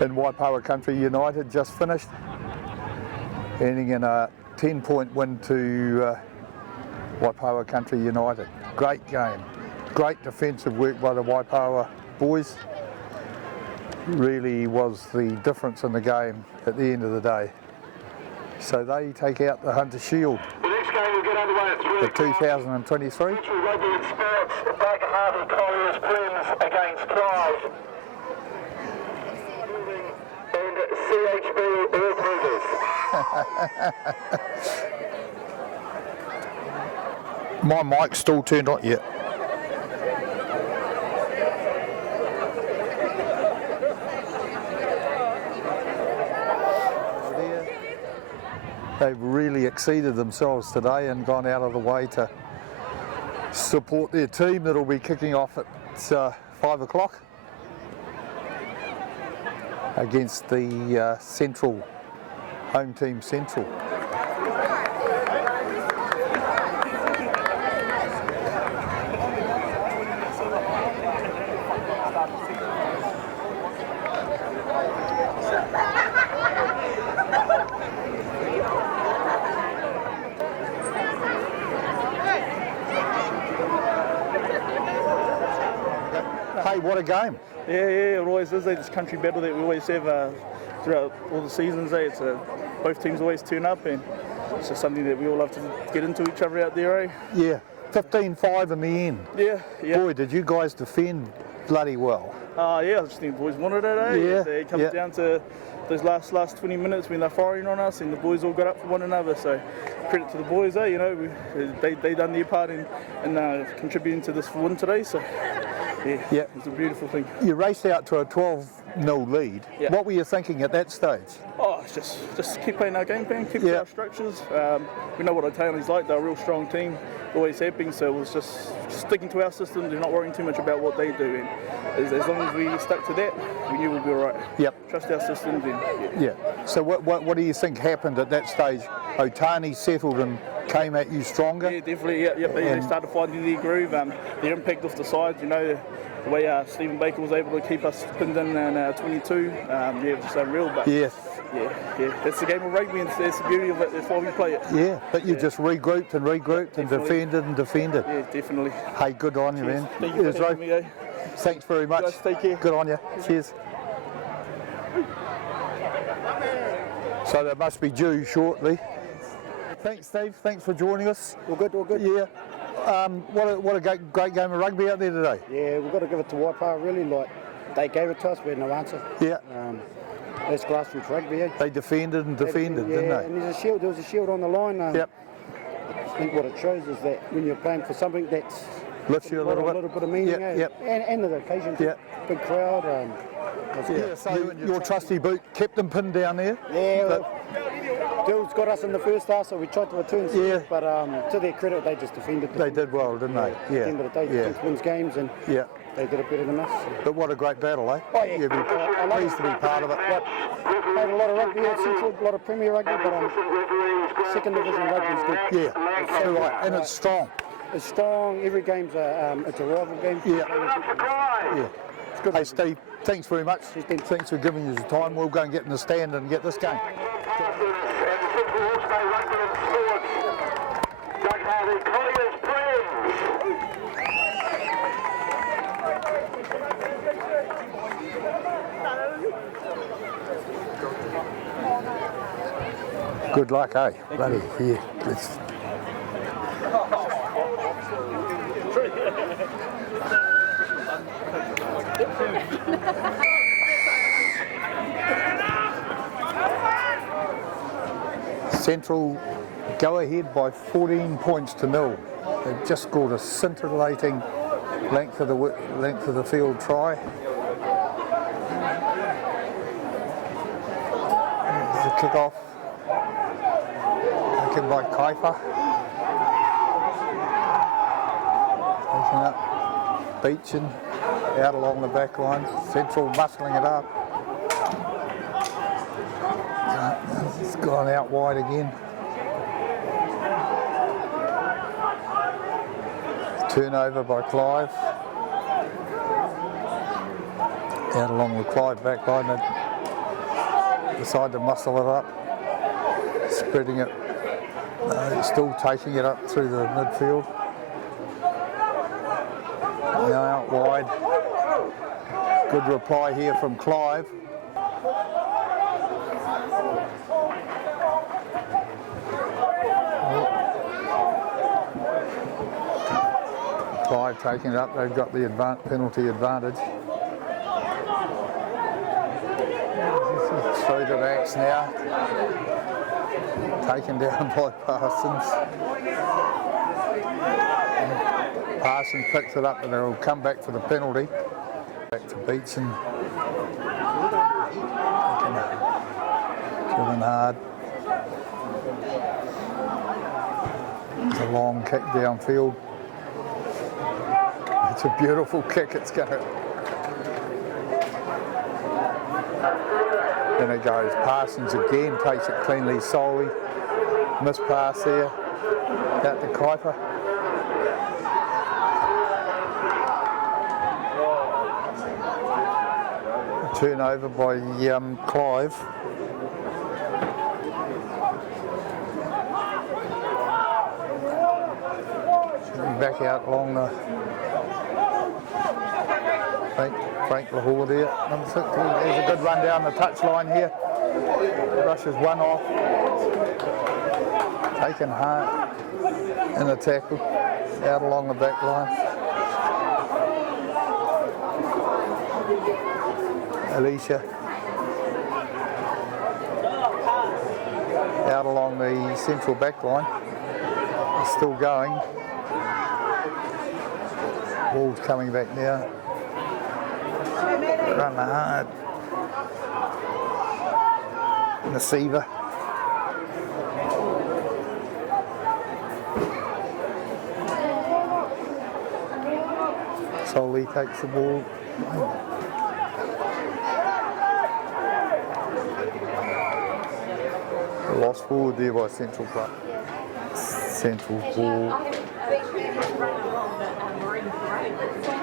In Waipawa Country United just finished, ending in a 10-point win to Waipawa Country United. Great game, great defensive work by the Waipawa boys. Really was the difference in the game at the end of the day. So they take out the Hunter Shield. The next game will get underway at 3 for 2023. Rugby and Sports, Baker Harvey Colliers Friends against Clive. And CHB Earth Movers. My mic's still turned on yet. They've really exceeded themselves today and gone out of the way to support their team that'll be kicking off at 5 o'clock against the Central, home team Central. Hey, what a game. Yeah, it always is. This country battle that we always have throughout all the seasons. It's both teams always turn up, and it's just something that we all have to get into each other out there, eh? Yeah, 15-5 in the end. Yeah. Boy, did you guys defend bloody well. Yeah, I just think the boys wanted it, eh? Yeah, It comes down to those last 20 minutes when they're firing on us, and the boys all got up for one another. So credit to the boys, eh? You know, they done their part in contributing to this win today. So yeah, it's a beautiful thing. You raced out to a 12-0 lead. Yeah. What were you thinking at that stage? Oh, it's just keep playing our game plan, keep to our structures. We know what Otani's like. They're a real strong team, always have been. So it was just sticking to our systems and not worrying too much about what they do. And as long as we stuck to that, we knew we'd be all right. Yep. Trust our systems. And, yeah. So what do you think happened at that stage? Otani settled and came at you stronger? Yeah, definitely. Yep. They started finding their groove. Their impact off the sides, you know, the way Stephen Baker was able to keep us pinned in 22. It was just unreal. But yes. Yeah. That's the game of rugby, and that's the beauty of it. That's why we play it. Yeah, but you just regrouped and defended and defended. Yeah, definitely. Hey, good on you, man. Thank you for having me, eh? Thanks very much. Guys, take care. Good on you. Cheers. So that must be due shortly. Thanks, Steve. Thanks for joining us. All good. Yeah. What a great game of rugby out there today. Yeah, we've got to give it to Waipawa, really. Like, they gave it to us, we had no answer. Yeah. That's grassroots rugby, eh? They defended and defended, didn't they? And there was a shield on the line. Yep. I think what it shows is that when you're playing for something that's lifts you a little bit of meaning, Yep. and the occasion, big crowd, Yeah, so your trusty boot kept them pinned down there? Yeah, Dill's got us in the first half, so we tried to return some, but to their credit, they just defended. They did well, didn't they? Yeah. At the end of the day, defence wins games, and they did it better than us. But what a great battle, eh? Oh, yeah. You'd be pleased to be part of it. Played a lot of rugby at Central, a lot of Premier rugby, but second division rugby is good. Yeah, It's so right, and it's strong. It's strong. Every game's it's a rival game. Yeah. It's good. Hey, Steve, thanks very much. Thanks for giving us the time. We'll go and get in the stand and get this game. Good luck, eh? Bloody, yeah. Central go ahead by 14 points to 0. They've just scored a scintillating length of the field try. There's a kick-off taken by Kaifa. Taking up Beechin out along the back line. Central muscling it up. It's gone out wide again. Turnover by Clive. Out along the Clive back line. They decide to muscle it up. Spreading it. Still taking it up through the midfield. Now out wide. Good reply here from Clive. Clive taking it up, they've got the penalty advantage. Through the backs now. Taken down by Parsons. Parsons picks it up and they'll come back for the penalty. Back to Beetson. Driven hard. It's a long kick downfield. It's a beautiful kick, it's going to... And it goes. Parsons again takes it cleanly, solely. Miss pass there. Out to Kuiper. Turnover by Clive. Back out along the Frank Lahore there. Number 6. There's a good run down the touchline here. Rushes one off. Taken hard in the tackle. Out along the back line. Alicia. Out along the central back line. It's still going. Ball's coming back now. Run hard. Nasiva. Solly takes the ball. Lost forward there by Central Club. Central ball.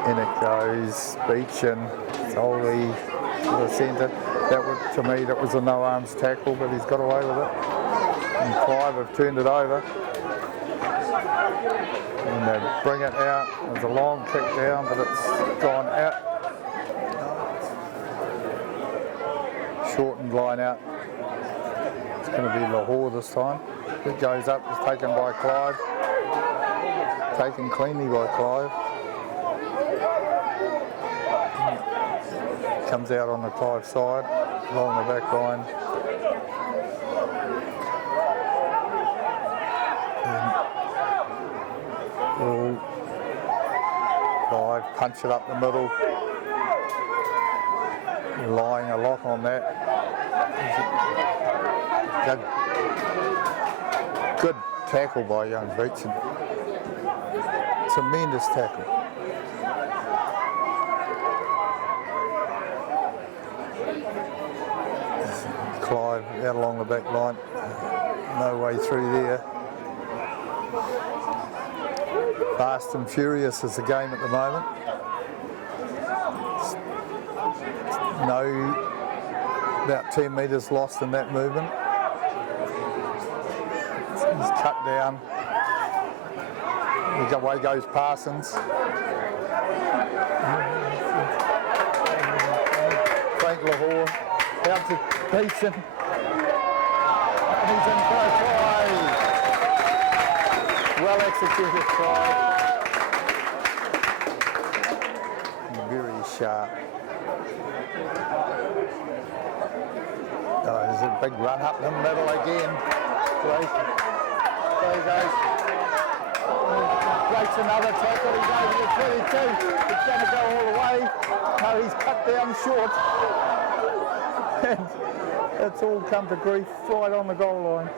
In it goes, Beach and Solly to the centre. That was, to me, that was a no arms tackle, but he's got away with it. And Clive have turned it over. And they bring it out. There's a long kick down, but it's gone out. Shortened line out. It's going to be Lahore this time. It goes up, it's taken by Clive. Taken cleanly by Clive. Comes out on the Clive side, along the back line. Clive punch it up the middle. relying a lot on that. Good tackle by young Beecham. Tremendous tackle. Clive out along the back line. No way through there. Fast and furious is the game at the moment. No, about 10 metres lost in that movement. He's cut down. Away goes Parsons. Frank Lahore out to Beecham. And he's in for a try. Well executed try. Very sharp. Oh, there's a big run up the middle again. Great. There he goes. Breaks another tackle. He's over the 22. It's going to go all the way. No, he's cut down short. And it's all come to grief right on the goal line.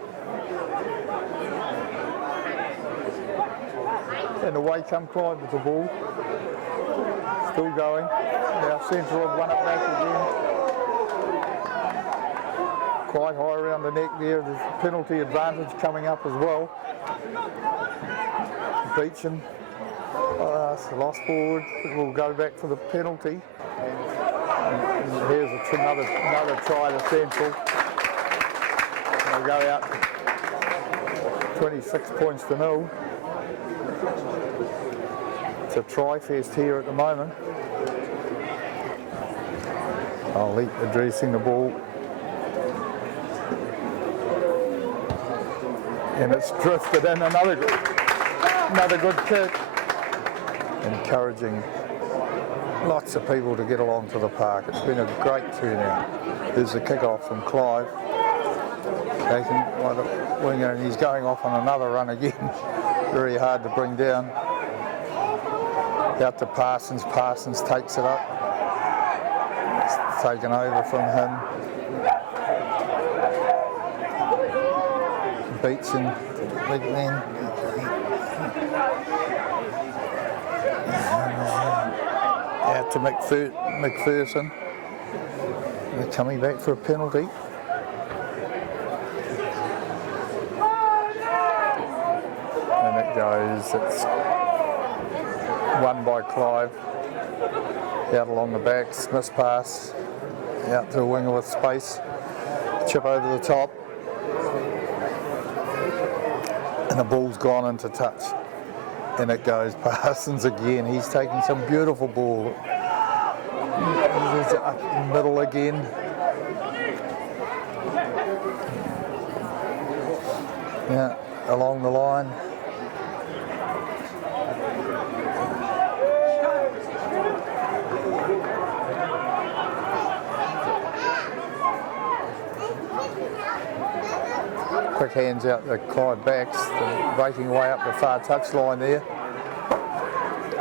And away come Clyde with the ball. Still going. Now Central have won it back again. Quite high around the neck there. There's a penalty advantage coming up as well. Beecham lost forward. We'll go back for the penalty. And here's another try to Central. They'll go out 26 points to 0. It's a try fest here at the moment. Ali addressing the ball. And it's drifted in another good kick. Encouraging lots of people to get along to the park. It's been a great turnout. There's the kick-off from Clive. Taken by the winger, and he's going off on another run again. Very hard to bring down. Out to Parsons. Parsons takes it up. It's taken over from him. Beecham, big man. Out to McPherson. They're coming back for a penalty. And it goes. It's won by Clive. Out along the back. Smith's pass. Out to a winger with space. Chip over the top. And the ball's gone into touch. And it goes Parsons again. He's taking some beautiful ball. He's up the middle again. Yeah, along the line. Quick hands out the Clyde backs, breaking away up the far touchline there.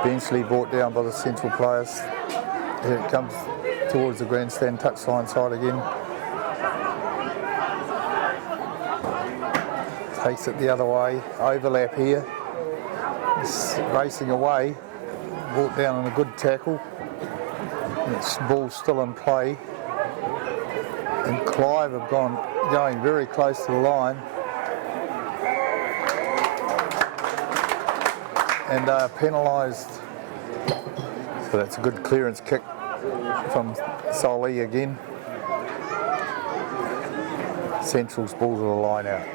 Eventually brought down by the Central players. Here it comes towards the grandstand touchline side again. Takes it the other way, overlap here. It's racing away, brought down on a good tackle. And its ball's still in play. And Clive have going very close to the line. And penalised. So that's a good clearance kick from Soli again. Central's ball to the line out.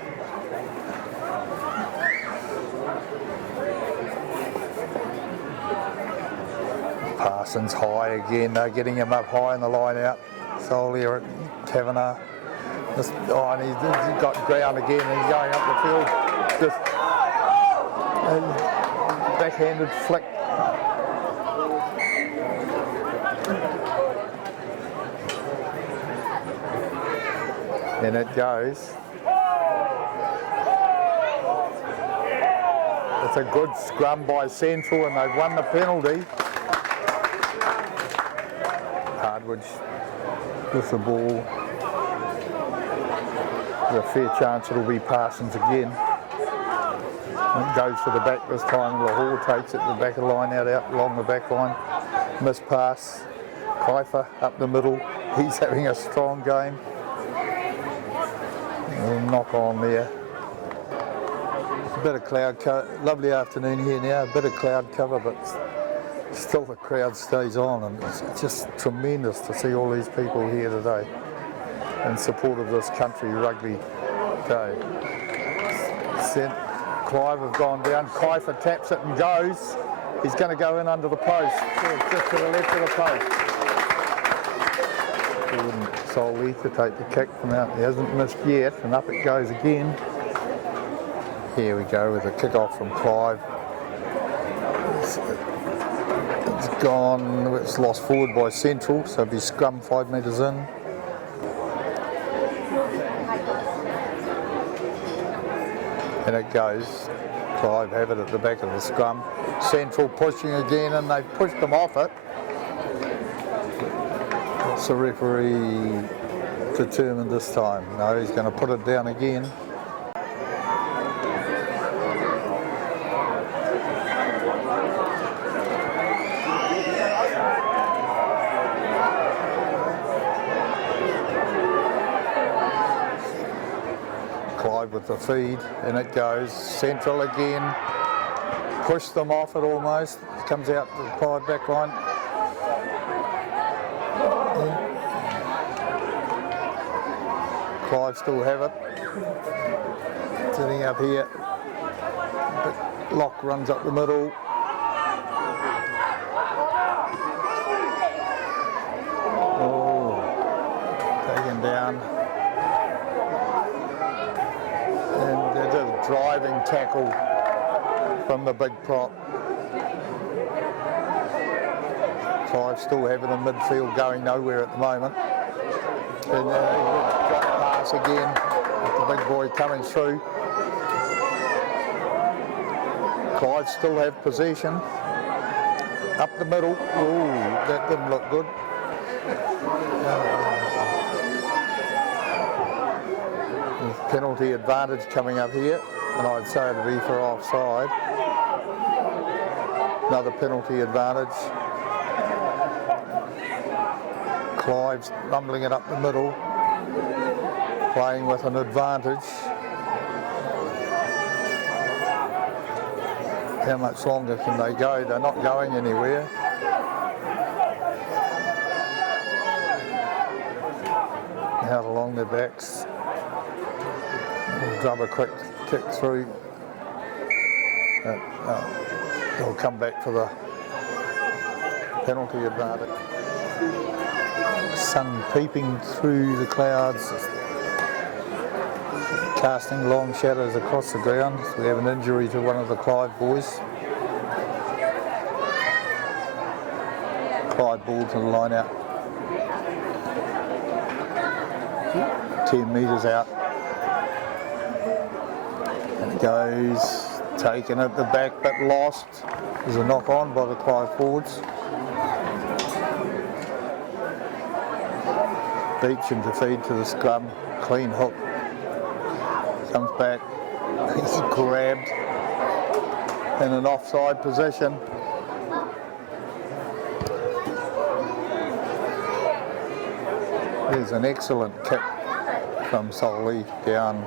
Parsons high again. They're getting him up high in the line out. Soli or Kavanagh. And he's got ground again and he's going up the field. Just backhanded flick. And it goes. It's a good scrum by Central and they've won the penalty. Hardwood with the ball. There's a fair chance it'll be Parsons again. It goes to the back this time. Lahore takes it to the back of the line, out along the back line. Missed pass. Kaifa up the middle. He's having a strong game. Knock on there. A bit of cloud cover. Lovely afternoon here now. A bit of cloud cover, but still the crowd stays on, and it's just tremendous to see all these people here today in support of this country rugby day. Clive have gone down. Kaifa taps it and goes. He's going to go in under the post, just to the left of the post. Solly to take the kick from out. He hasn't missed yet, and up it goes again. Here we go with a kick off from Clive. It's gone. It's lost forward by Central, so it'll be scrum 5 metres in. And it goes. Clive have it at the back of the scrum. Central pushing again, and they've pushed them off it. What's the referee determined this time? No, he's going to put it down again. With the feed, and it goes. Central again. Push them off it almost. It comes out to the Clive back line. Yeah. Clive still have it. Sitting up here. But Lock runs up the middle. Oh, taken down. Driving tackle from the big prop. Clive still have it in midfield, going nowhere at the moment. And drop pass again with the big boy coming through. Clive still have possession. Up the middle. Ooh, that didn't look good. Penalty advantage coming up here, and I'd say it'll be for offside. Another penalty advantage. Clive's rumbling it up the middle, playing with an advantage. How much longer can they go? They're not going anywhere. Out along their backs. Grab a quick kick through. They'll come back for the penalty advantage. Sun peeping through the clouds, casting long shadows across the ground. We have an injury to one of the Clive boys. Clive ball to the line out. 10 metres out. And it goes, taken at the back but lost. There's a knock on by the Clive forwards. Beach and to feed to the scrum. Clean hook. Comes back. He's grabbed in an offside position. There's an excellent kick from Solly down.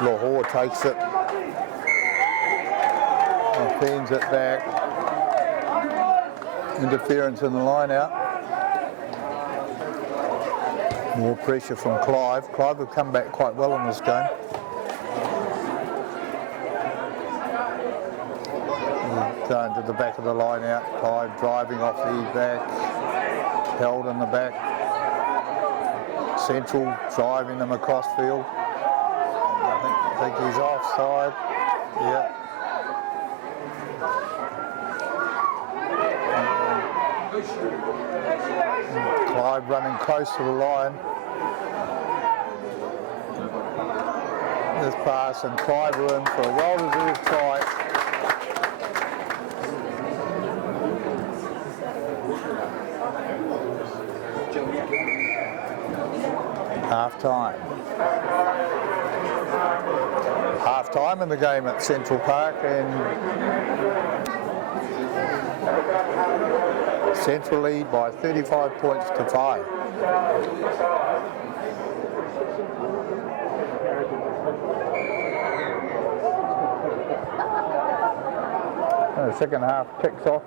Lahore takes it. And feeds it back. Interference in the line out. More pressure from Clive. Clive have come back quite well in this game. Going to the back of the line out. Clive driving off the back. Held in the back. Central driving them across field. I think he's offside. Yeah. Clive running close to the line. This pass, and Clive are in for a well-deserved try. Half time. Half time in the game at Central Park, and Central lead by 35 points to 5. And the second half kicks off.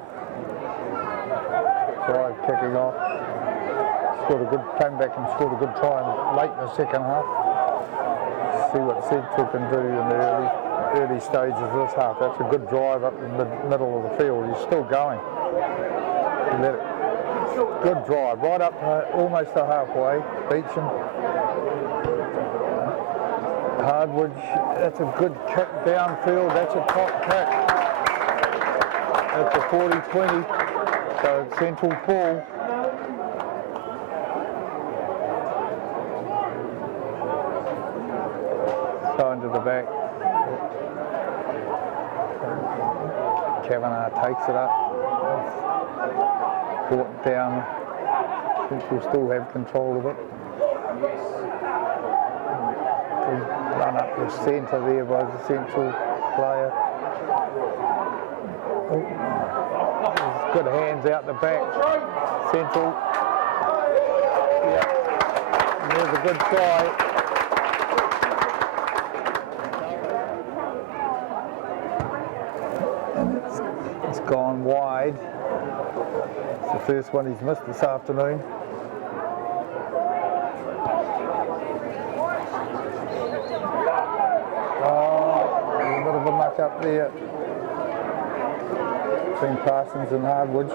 Drive kicking off. Came back and scored a good try late in the second half. See what Central can do in the early stages of this half. That's a good drive up in the middle of the field. He's still going. Good drive, right up almost to halfway. Beecham. Hardwood, that's a good kick downfield. That's a top kick. That's a 40-20. So Central ball. Into the back. Kavanagh takes it up. Brought down. Central still have control of it. Good run up the centre there by the Central player. Oh. Good hands out the back. Central. Yeah. There's a good try. It's gone wide. It's the first one he's missed this afternoon. Oh, a bit of a muck up there between Parsons and Hardwood.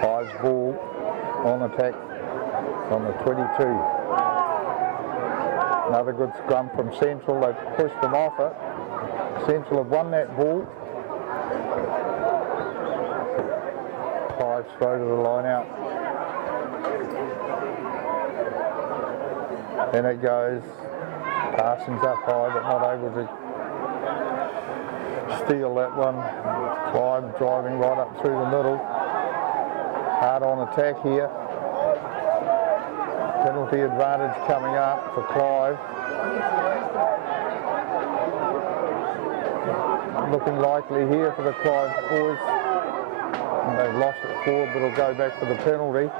Clive's ball on attack on the 22. Another good scrum from Central. They've pushed them off it. Central have won that ball. Clive throw to the line out. Then it goes. Parsons up high, but not able to steal that one. Clive driving right up through the middle. Hard on attack here. Penalty advantage coming up for Clive. Looking likely here for the Clive boys. And they've lost it forward, but it'll go back for the penalty.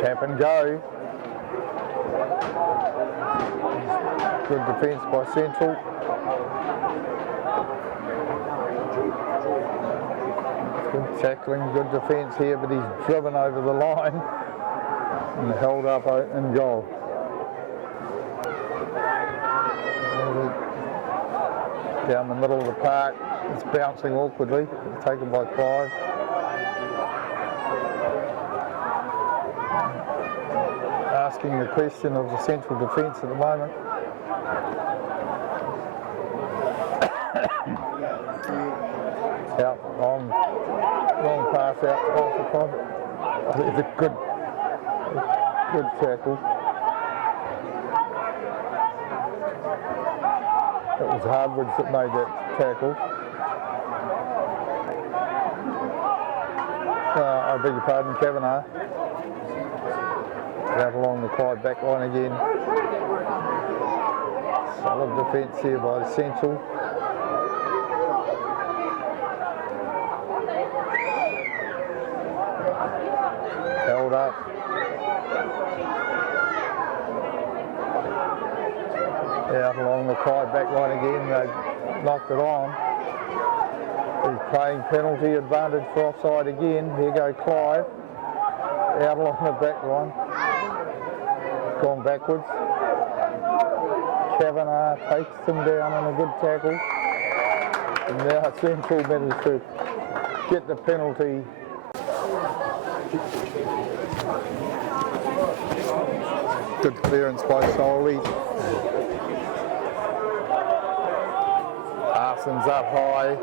Tap and go. Good defence by Central. Good tackling, good defence here, but he's driven over the line. And held up in goal. Down the middle of the park, it's bouncing awkwardly, taken by Clive. Asking the question of the Central defence at the moment. Out on long pass out to Clive. It's a good tackle. It was Hardwoods that made that tackle. I beg your pardon, Kavanagh. Out along the Clyde back line again. Solid defence here by the Central. Held up. Out along the Clyde back line again, they've knocked it on. He's playing penalty advantage for offside again. Here go Clive. Out along the back line. Gone backwards. Kavanagh takes him down on a good tackle. And now Central managed to get the penalty. Good clearance by Solly. Parsons up high.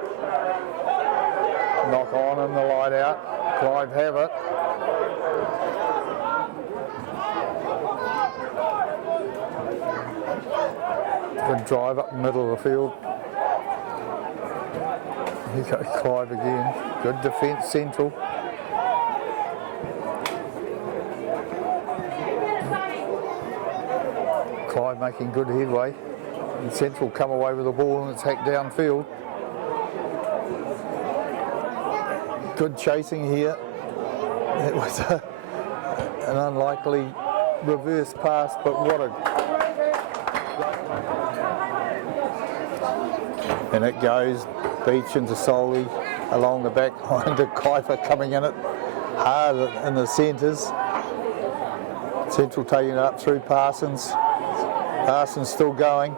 Knock on and the line out. Clive have it. Good drive up the middle of the field. Here goes Clive again. Good defence, Central. Clive making good headway. And Central come away with the ball and it's hacked downfield. Good chasing here. It was an unlikely reverse pass, but what a... And it goes Beach into Solly along the back line to Kiefer coming in it hard in the centres. Central taking it up through Parsons. Parsons still going.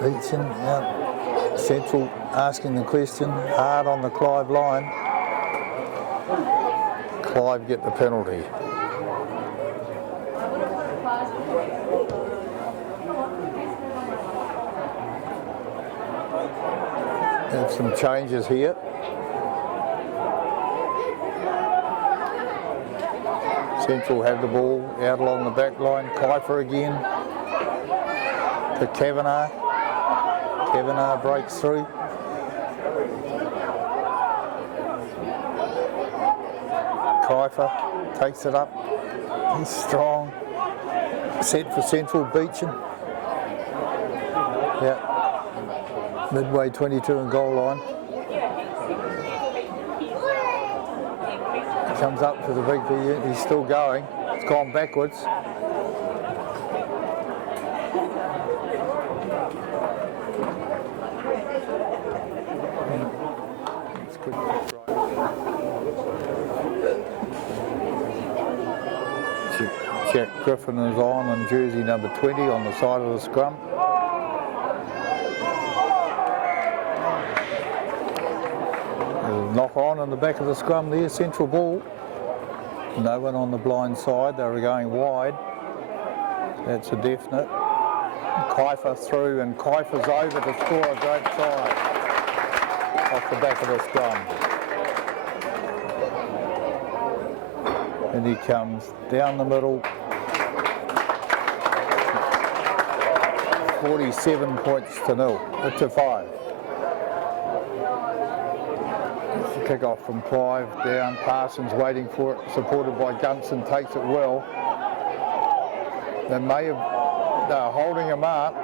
Beach in, out. Central asking the question, hard on the Clive line. Clive get the penalty. And some changes here. Central have the ball out along the back line. Kiefer again to Kavanagh. Kavanagh breaks through. Kiefer takes it up. He's strong. Set for Central, Beecham. Yeah. Midway 22 and goal line. Comes up to the big V. He's still going. It's gone backwards. It's good. Jack Griffin is on and jersey number 20 on the side of the scrum. Knock on in the back of the scrum there, Central ball. No one on the blind side, they were going wide. That's a definite. Kiefer through and Kiefer's over to score a great try off the back of the scrum. And he comes down the middle. 47 points to 5. Kick off from Clive, down, Parsons waiting for it, supported by Gunson, takes it well. They're holding him up.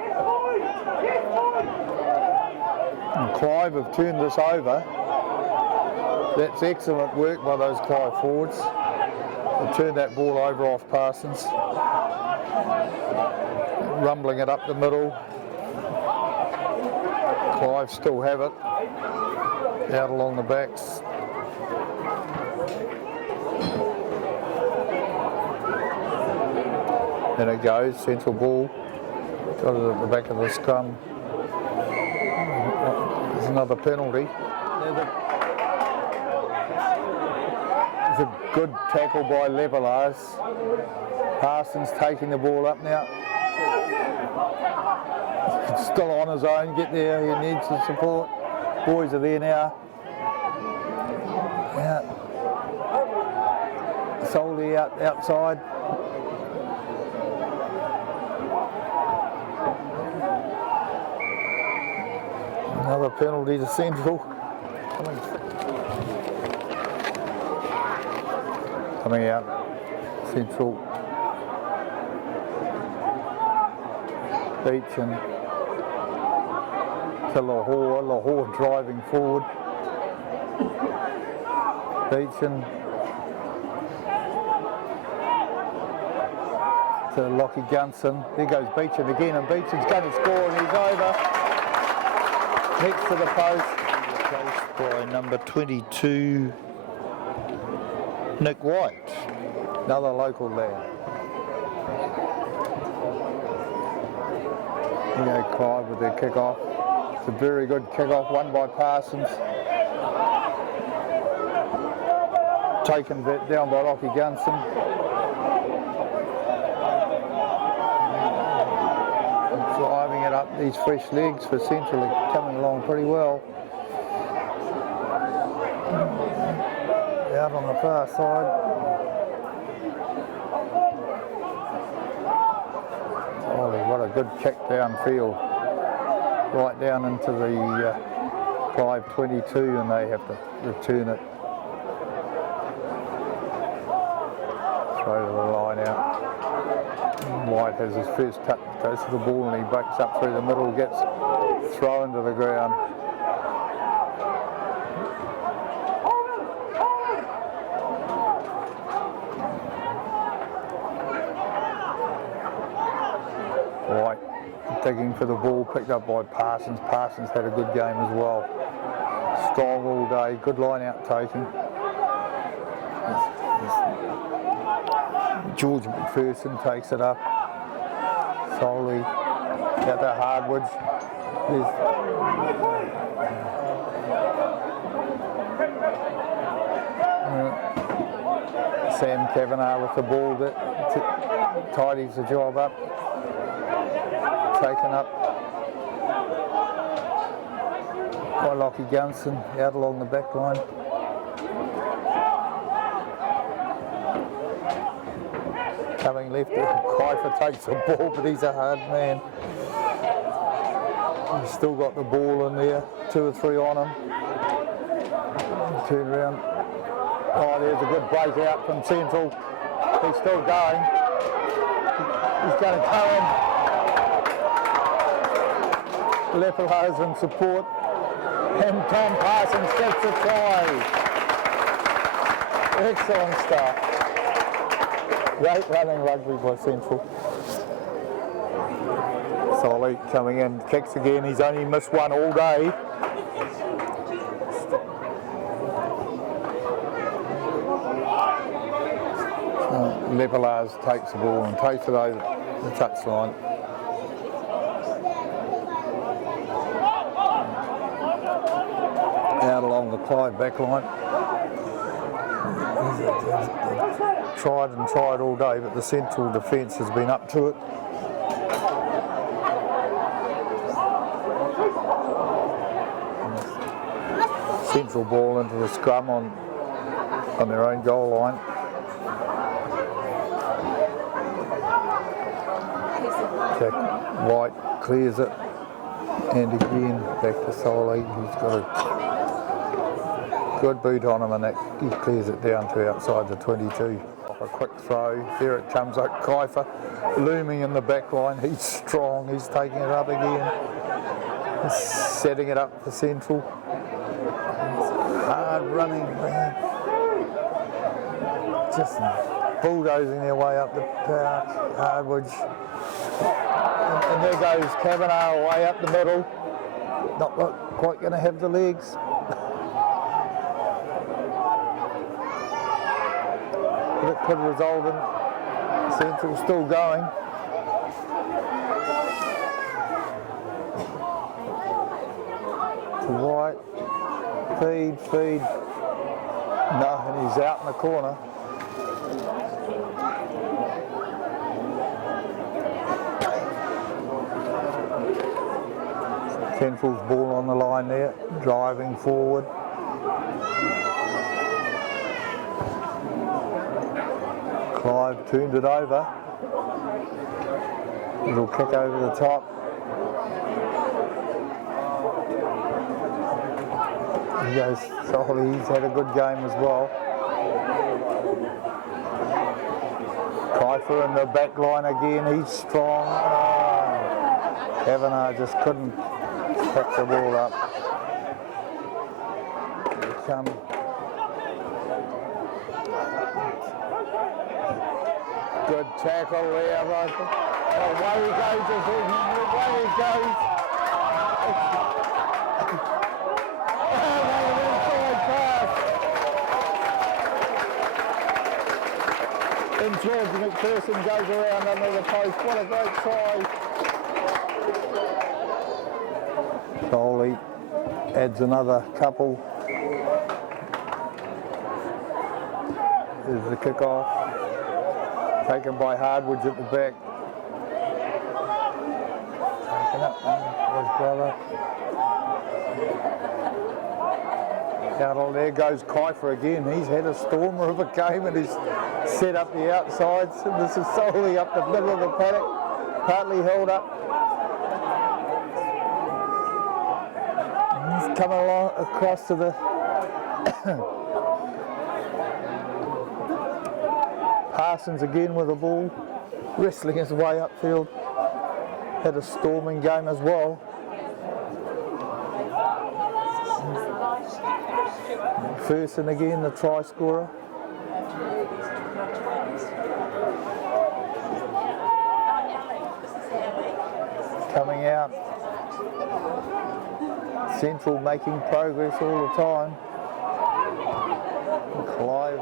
And Clive have turned this over. That's excellent work by those Clive forwards. They've turned that ball over off Parsons. Rumbling it up the middle. Clive still have it. Out along the backs. Then it goes, Central ball. Got it at the back of the scrum. There's another penalty. It's a good tackle by Leopard. Parsons taking the ball up now. Still on his own, get there, he needs the support. Boys are there now. Yeah. Solly outside. Another penalty to Central. Coming out. Central. Beach and to Lahore driving forward. Beecham to Lockie Gunson. There goes Beecham again, and Beecham's going to score, and he's over. Next to the post. Chased by number 22, Nick White, another local lad. Here go Clive with their kick-off. It's a very good kick-off, won by Parsons. Taken down by Lockie Gunson. Driving it up, these fresh legs for Central are coming along pretty well. Out on the far side. Holy, what a good kick downfield. right down into the Clive 22, and they have to return it. Throw to the line out. White has his first touch, goes to the ball, and he breaks up through the middle, gets thrown to the ground. White digging for the ball, picked up by Parsons. Parsons had a good game as well. Strong all day, good line out taking. George McPherson takes it up. Solely out to Hardwoods. Sam Kavanagh with the ball that tidies the job up. Taken up by Lockie Gunson out along the back line. Coming left, Kiefer takes the ball, but he's a hard man. He's still got the ball in there, 2 or 3 on him. Turn around. Oh, there's a good break out from Central. He's still going. He's going to go in. Leopard in support, and Tom Parsons gets a try. Excellent start. Great running rugby by Central. Solly coming in, kicks again. He's only missed one all day. Leopard takes the ball and takes it over the touchline. Out along the Clyde backline. Tried and tried all day, but the Central defence has been up to it. Central ball into the scrum on their own goal line. Jack White clears it, and again back to Solly, who's got a good boot on him, and that he clears it down to outside the 22. A quick throw, there it comes up, Kiefer looming in the back line. He's strong, he's taking it up again. He's setting it up for Central. Hard running, man. Just bulldozing their way up the park, Hardwoods. And there goes Kavanagh way up the middle. Not quite going to have the legs. But it could result in Central still going. To White. Feed. No, and he's out in the corner. Central's ball on the line there, driving forward. Clive turned it over. Little kick over the top. He goes Solly, he's had a good game as well. Kiefer in the back line again, he's strong. Oh, Kavanagh just couldn't pick the ball up. Good tackle there, but away he goes, away he goes. And George McPherson goes around under the post. What a great try. Solly adds another couple. There's the kick-off. Taken by Hardwoods at the back. Taken up by his brother. Out there goes Kiefer again. He's had a stormer of a game and he's set up the outsides. And this is solely up the middle of the paddock, partly held up. He's coming along across to the Parsons again with the ball, wrestling his way upfield. Had a storming game as well. Ferguson again, the try scorer. Coming out. Central making progress all the time. Clive.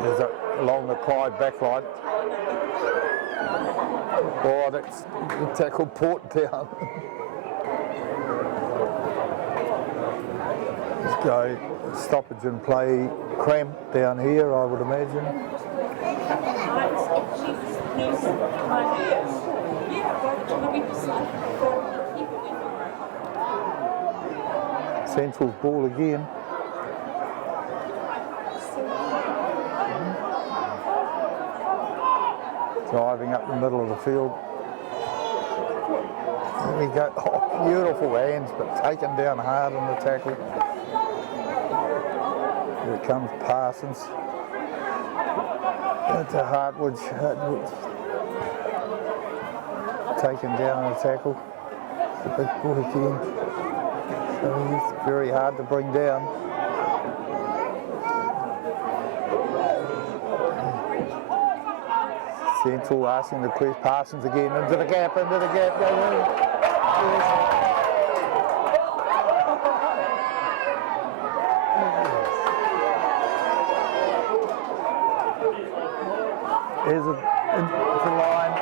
There's along the Clive backline. Oh, that's tackled Port down. Let's go stoppage and play cramp down here, I would imagine. Central's ball again. Driving up the middle of the field. There we go. Oh, beautiful hands, but taken down hard on the tackle. Here comes Parsons. Into Hartwood. Taken down on the tackle. The big boy again. So he's very hard to bring down. Central asking the question. Parsons again into the gap. There's a into line.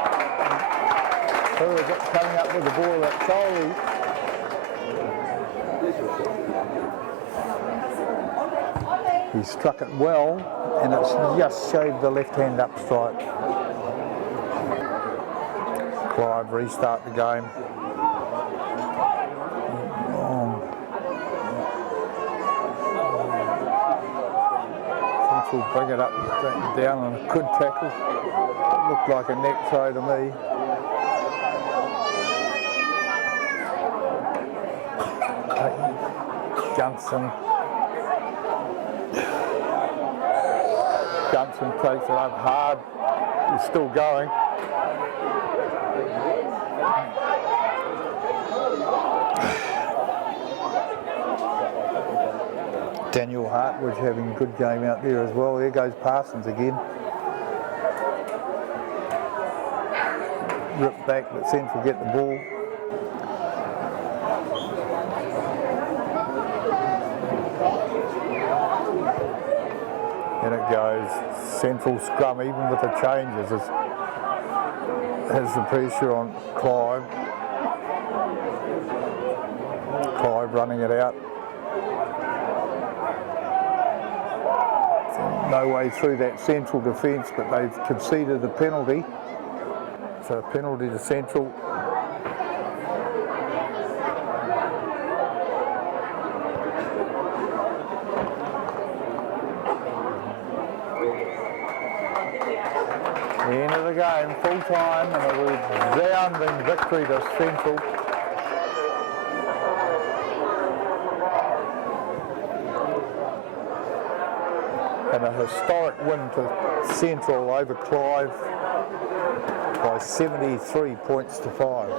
Coming up with the ball at Charlie. He struck it well, and it's just shaved the left hand up strike. Clive restart the game. Central bring it up down on a good tackle. It looked like a neck throw to me. Johnson takes it up hard. He's still going. Daniel Hartwood having a good game out there as well. There goes Parsons again. Ripped back, but Central get the ball. And it goes. Central scrum, even with the changes, has the pressure on Clive. Clive running it out. No way through that Central defence, but they've conceded a penalty. So a penalty to Central. The end of the game, full time, and a resounding victory to Central. And a historic win to Central over Clive by 73 points to 5.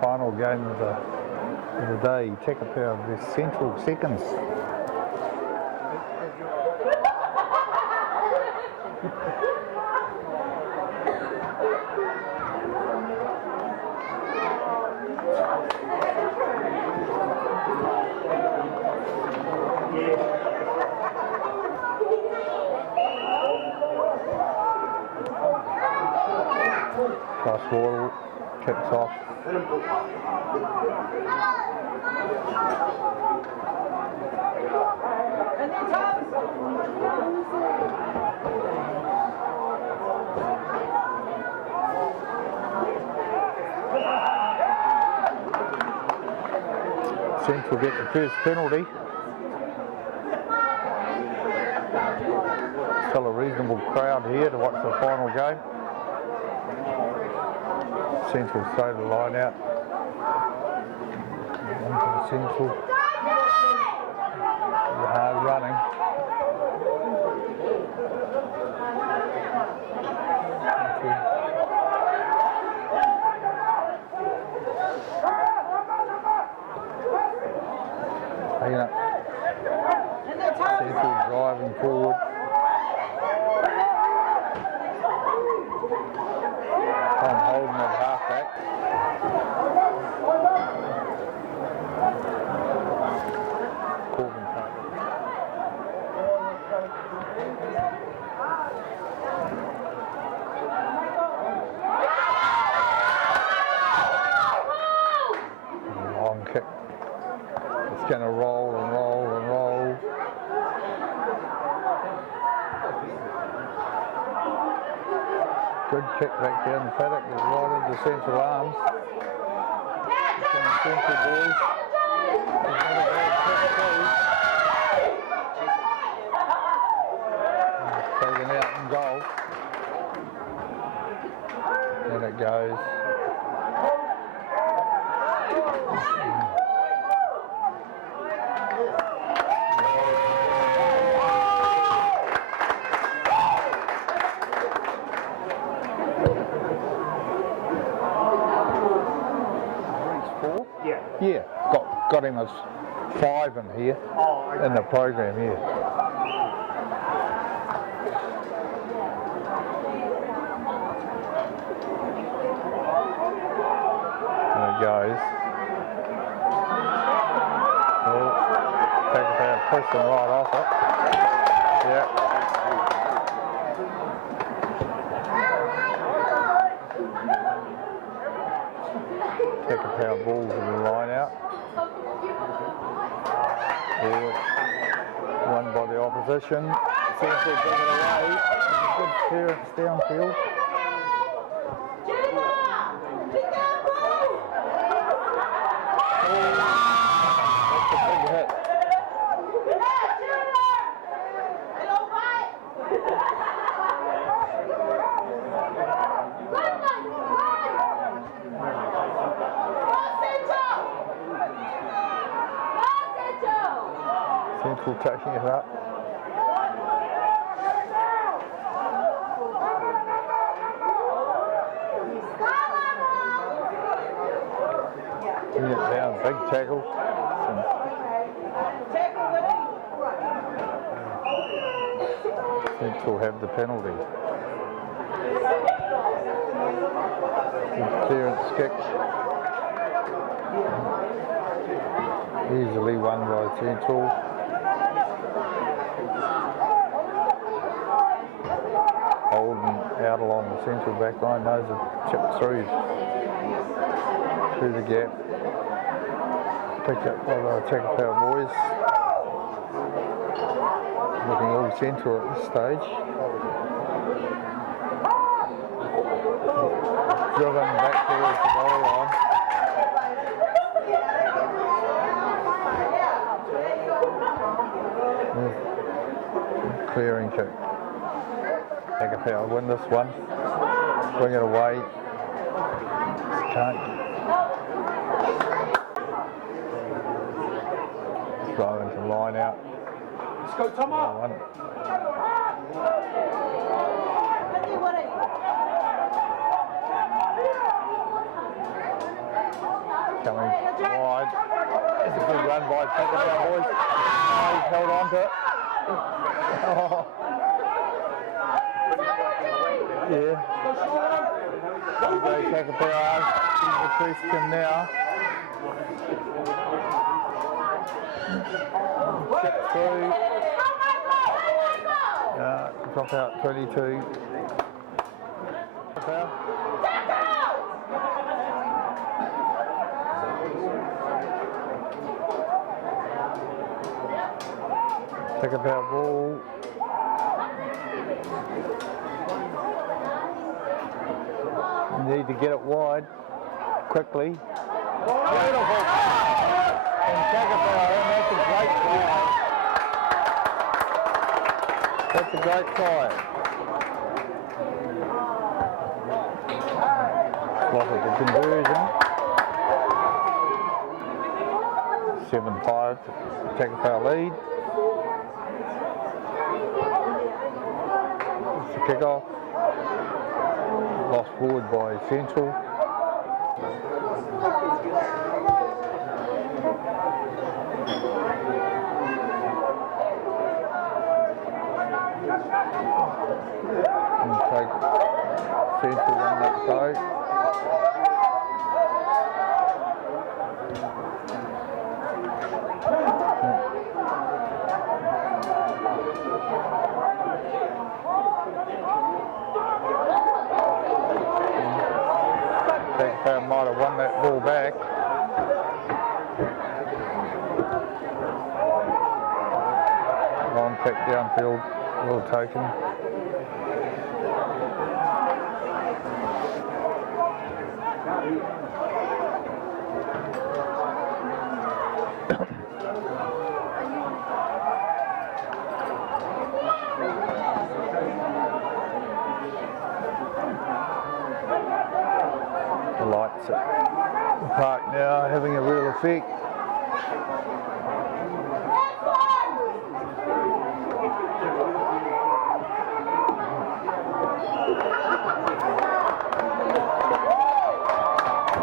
final game of the day. Takapau vs Central seconds. Crosswater kicks off. Central get the first penalty. Still a reasonable crowd here to watch the final game. Central throw the line out. One for the Central. Hard running. Central driving forward. Tom Holden at halfback. Corbin long kick. It's going to roll and roll and roll. Good kick back down the paddock, right into Central arms. Central boys. Taken out in goal. And it goes. Yeah, got him as 5 in here, in the program, yeah. There it goes. Oh, take it out, push them right off it. Yeah. Takapau balls in the line out. Forward. Won by the opposition. Central bring it away. Good clearance downfield. That's a big hit. Central taking it up. Bring it down, big tackle. Central have the penalty. Good clearance kick. Easily won by Central. Holden out along the Central back line, knows a chip through the gap. Picked up by the Takapau boys. Looking all Central at this stage. Driven back towards the goal line. Clearing kick. Takapau win this one. Bring it away. Can't. Throw into line out. Let's go, Tomo. Coming wide. It's a good run by Takapau, boys. Oh, he's held on to it. Oh. Yeah. Go Takapau. He's the question now. Chip through. Drop out 22. Takapau ball. Need to get it wide quickly. Beautiful. And Takapau, and that's a great try. That's a great try. Loss of the conversion. 7-5. Takapau lead. It's the kick-off. Lost forward by Central. And take Central on that side. Takapau might have won that ball back. Long kick downfield, well taken. The lights at the park now are having a real effect.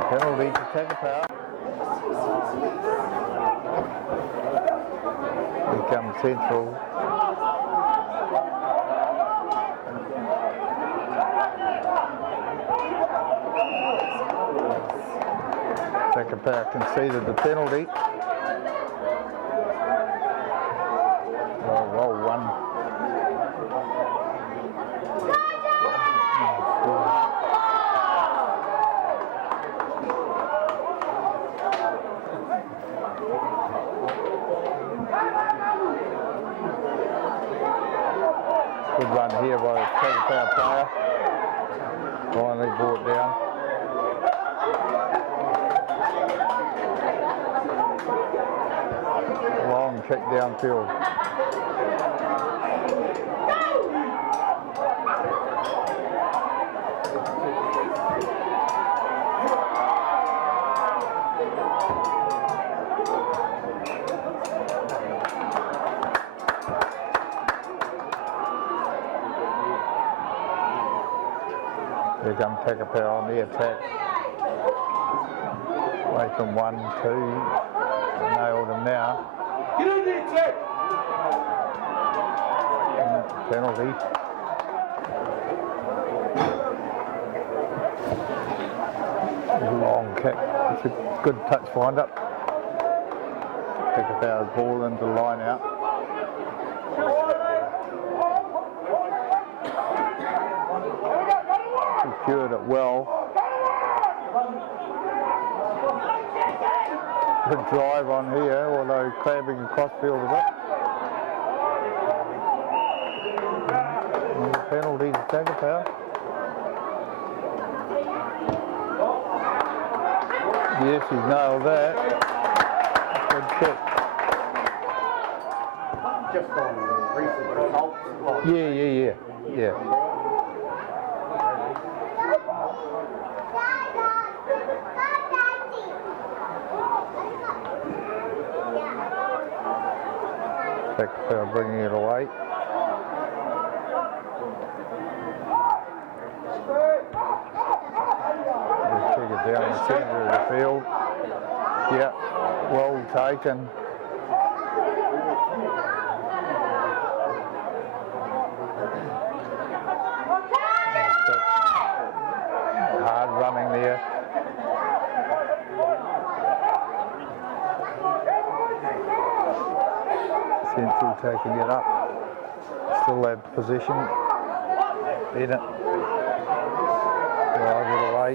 Penalty to Takapau. Here comes Central. Takapau conceded the penalty. Well won. Good run here by the Takapau player. Finally brought down. Long kick downfield. Here comes Takapau on the attack. Away from 1-2. Nailed him now. Get in the attack! Penalty. Long kick. It's a good touch wind up. Takapau's ball into line out. Secured it well. Good drive on here, although crabbing across field a bit. Penalty to Takapau. Yes, he's nailed that. Good kick. Just on recent results. Yeah. Takapau bringing it away. Just take it down the centre of the field. Yeah, well taken. Hard running there. Central taking it up. Still have position. Bennett. Drive it away.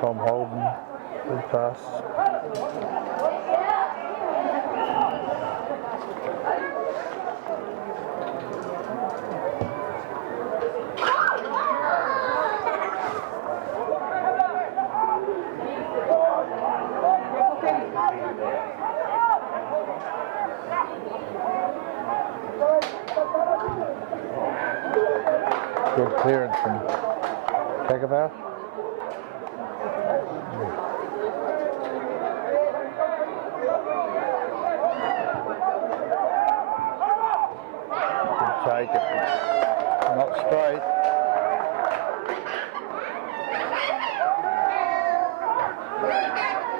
Tom Holden. Good pass. Good clearance from Tagapau. Good take it. Not straight.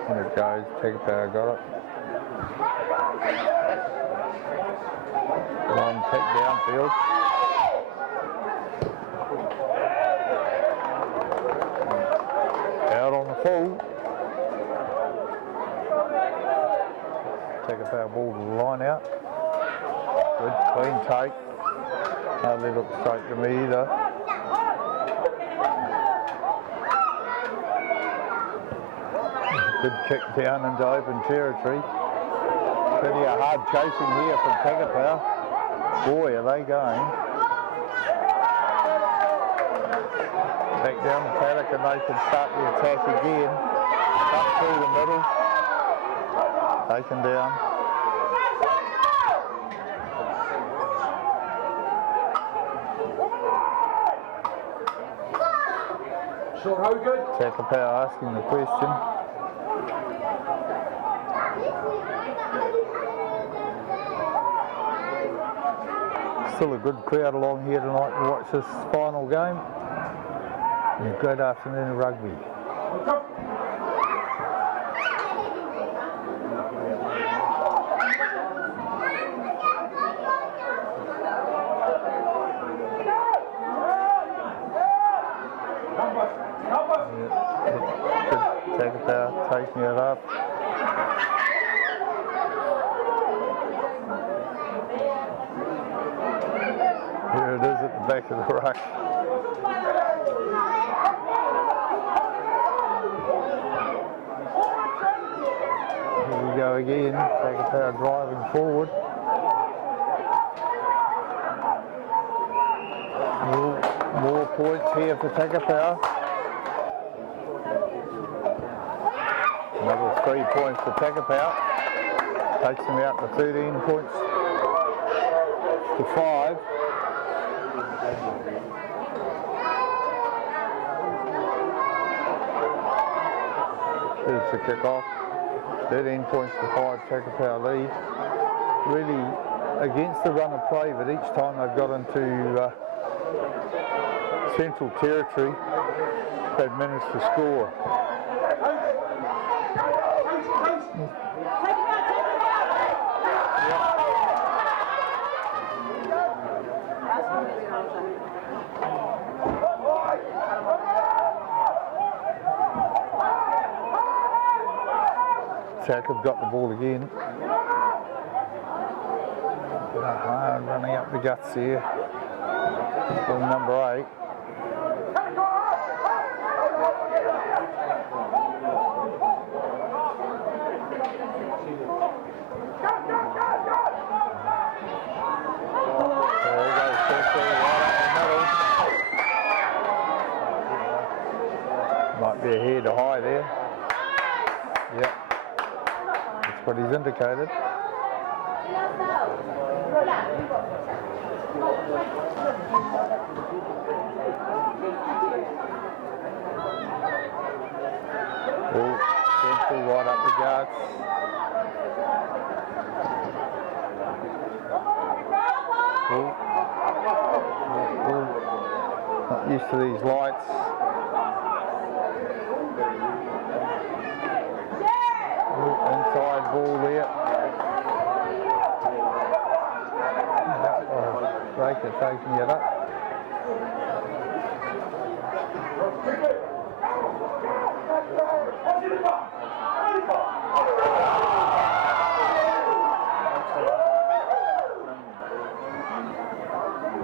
There it goes. Tagapau got it. Long kick downfield. Out on the full. Tagapau ball to the line out. Good clean take. Hardly looks straight to me either. Good kick down into open territory. Pretty hard chasing here from Tagapau. Boy, are they going. Back down the paddock and they can start the attack again. Up through the middle. Taken down. Short, how good? Tagapau asking the question. Still a good crowd along here tonight to watch this final game. And a great afternoon of rugby. Tagapau taking it up. Here it is at the back of the ruck. Here we go again. Tagapau driving forward. More points here for Tagapau. Another 3 points for Tagapau. Takes them out to 13 points to 5. Here's the kick-off. 13 points to 5, Tagapau lead. Really against the run of play, but each time they've got into central territory, they've managed to score. Jack have got the ball again. Running up the guts here. Ball number 8. There goes Central right up the middle. Might be a head high there. Yep. That's what he's indicated. Oh, Central right up the guts. Not used to these lights. ball there. Breaker taking it up.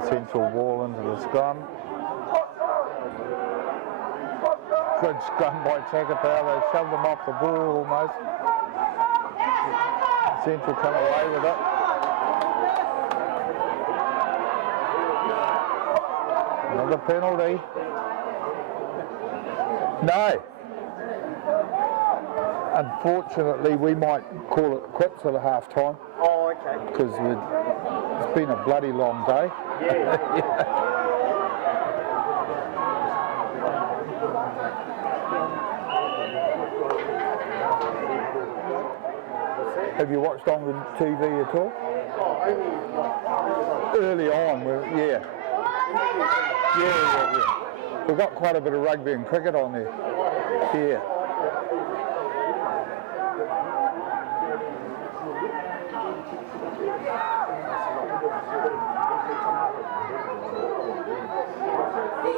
Central ball into the scrum. Good scrum by Takapau. They shoved them off the ball almost. Central come away with it. Another penalty. No. Unfortunately, we might call it quits at a half time. Oh, okay. Because it's been a bloody long day. Yeah. Have you watched on the TV at all? Early on, yeah. We've got quite a bit of rugby and cricket on there. Yeah.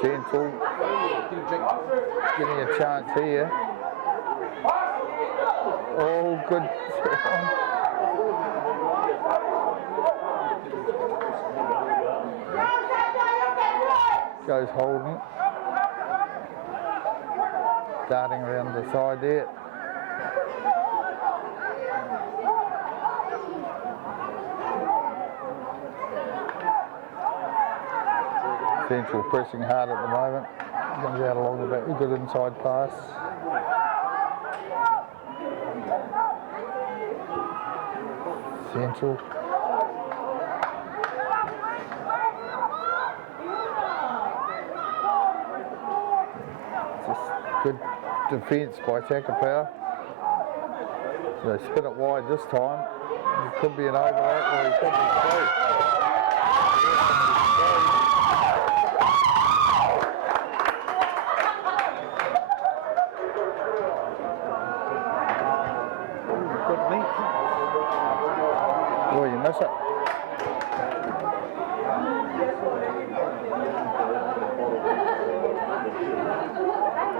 Central getting a chance here. Oh, good. Goes Holden. Darting around the side there. Central pressing hard at the moment. Comes out along the back. Good inside pass. Central. Just good defence by Takapau. They spin it wide this time. It could be an overlap or he could be through. Oh, you miss it.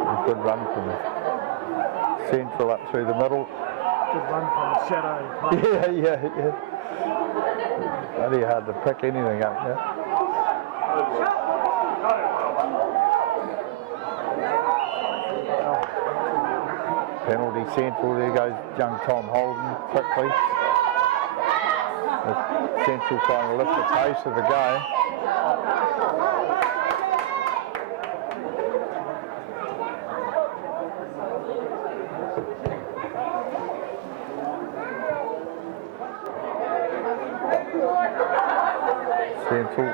A good run from the Central up through the middle. Good run from the shadow. Yeah. Bloody hard to pick anything up here. Penalty Central, there goes young Tom Holden quickly. The Central trying to lift the pace of the game. Central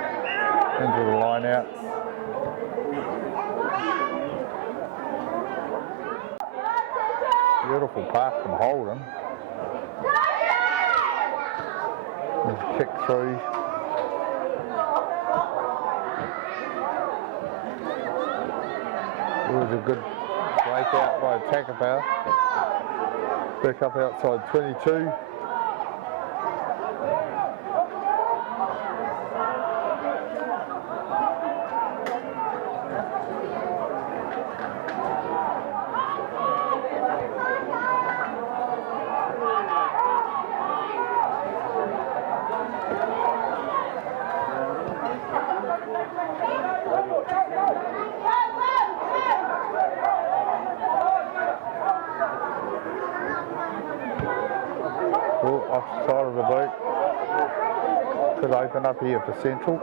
into the line out. Beautiful pass from Holden. Just kick through. It was a good breakout by Takapau. Back up outside 22. Off the side of the boot. Could open up here for Central.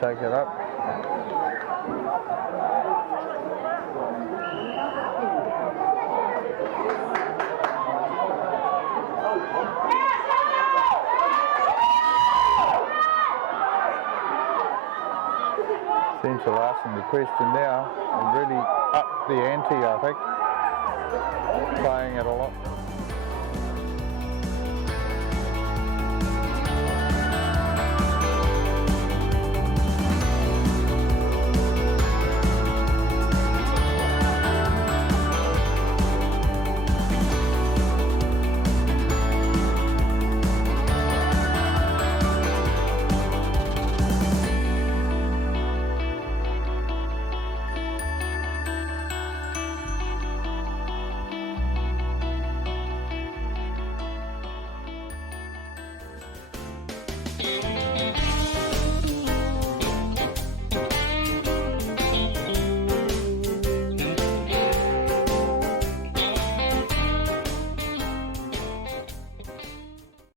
Take it up. Central asking the question now and really up the ante, I think. Playing it a lot.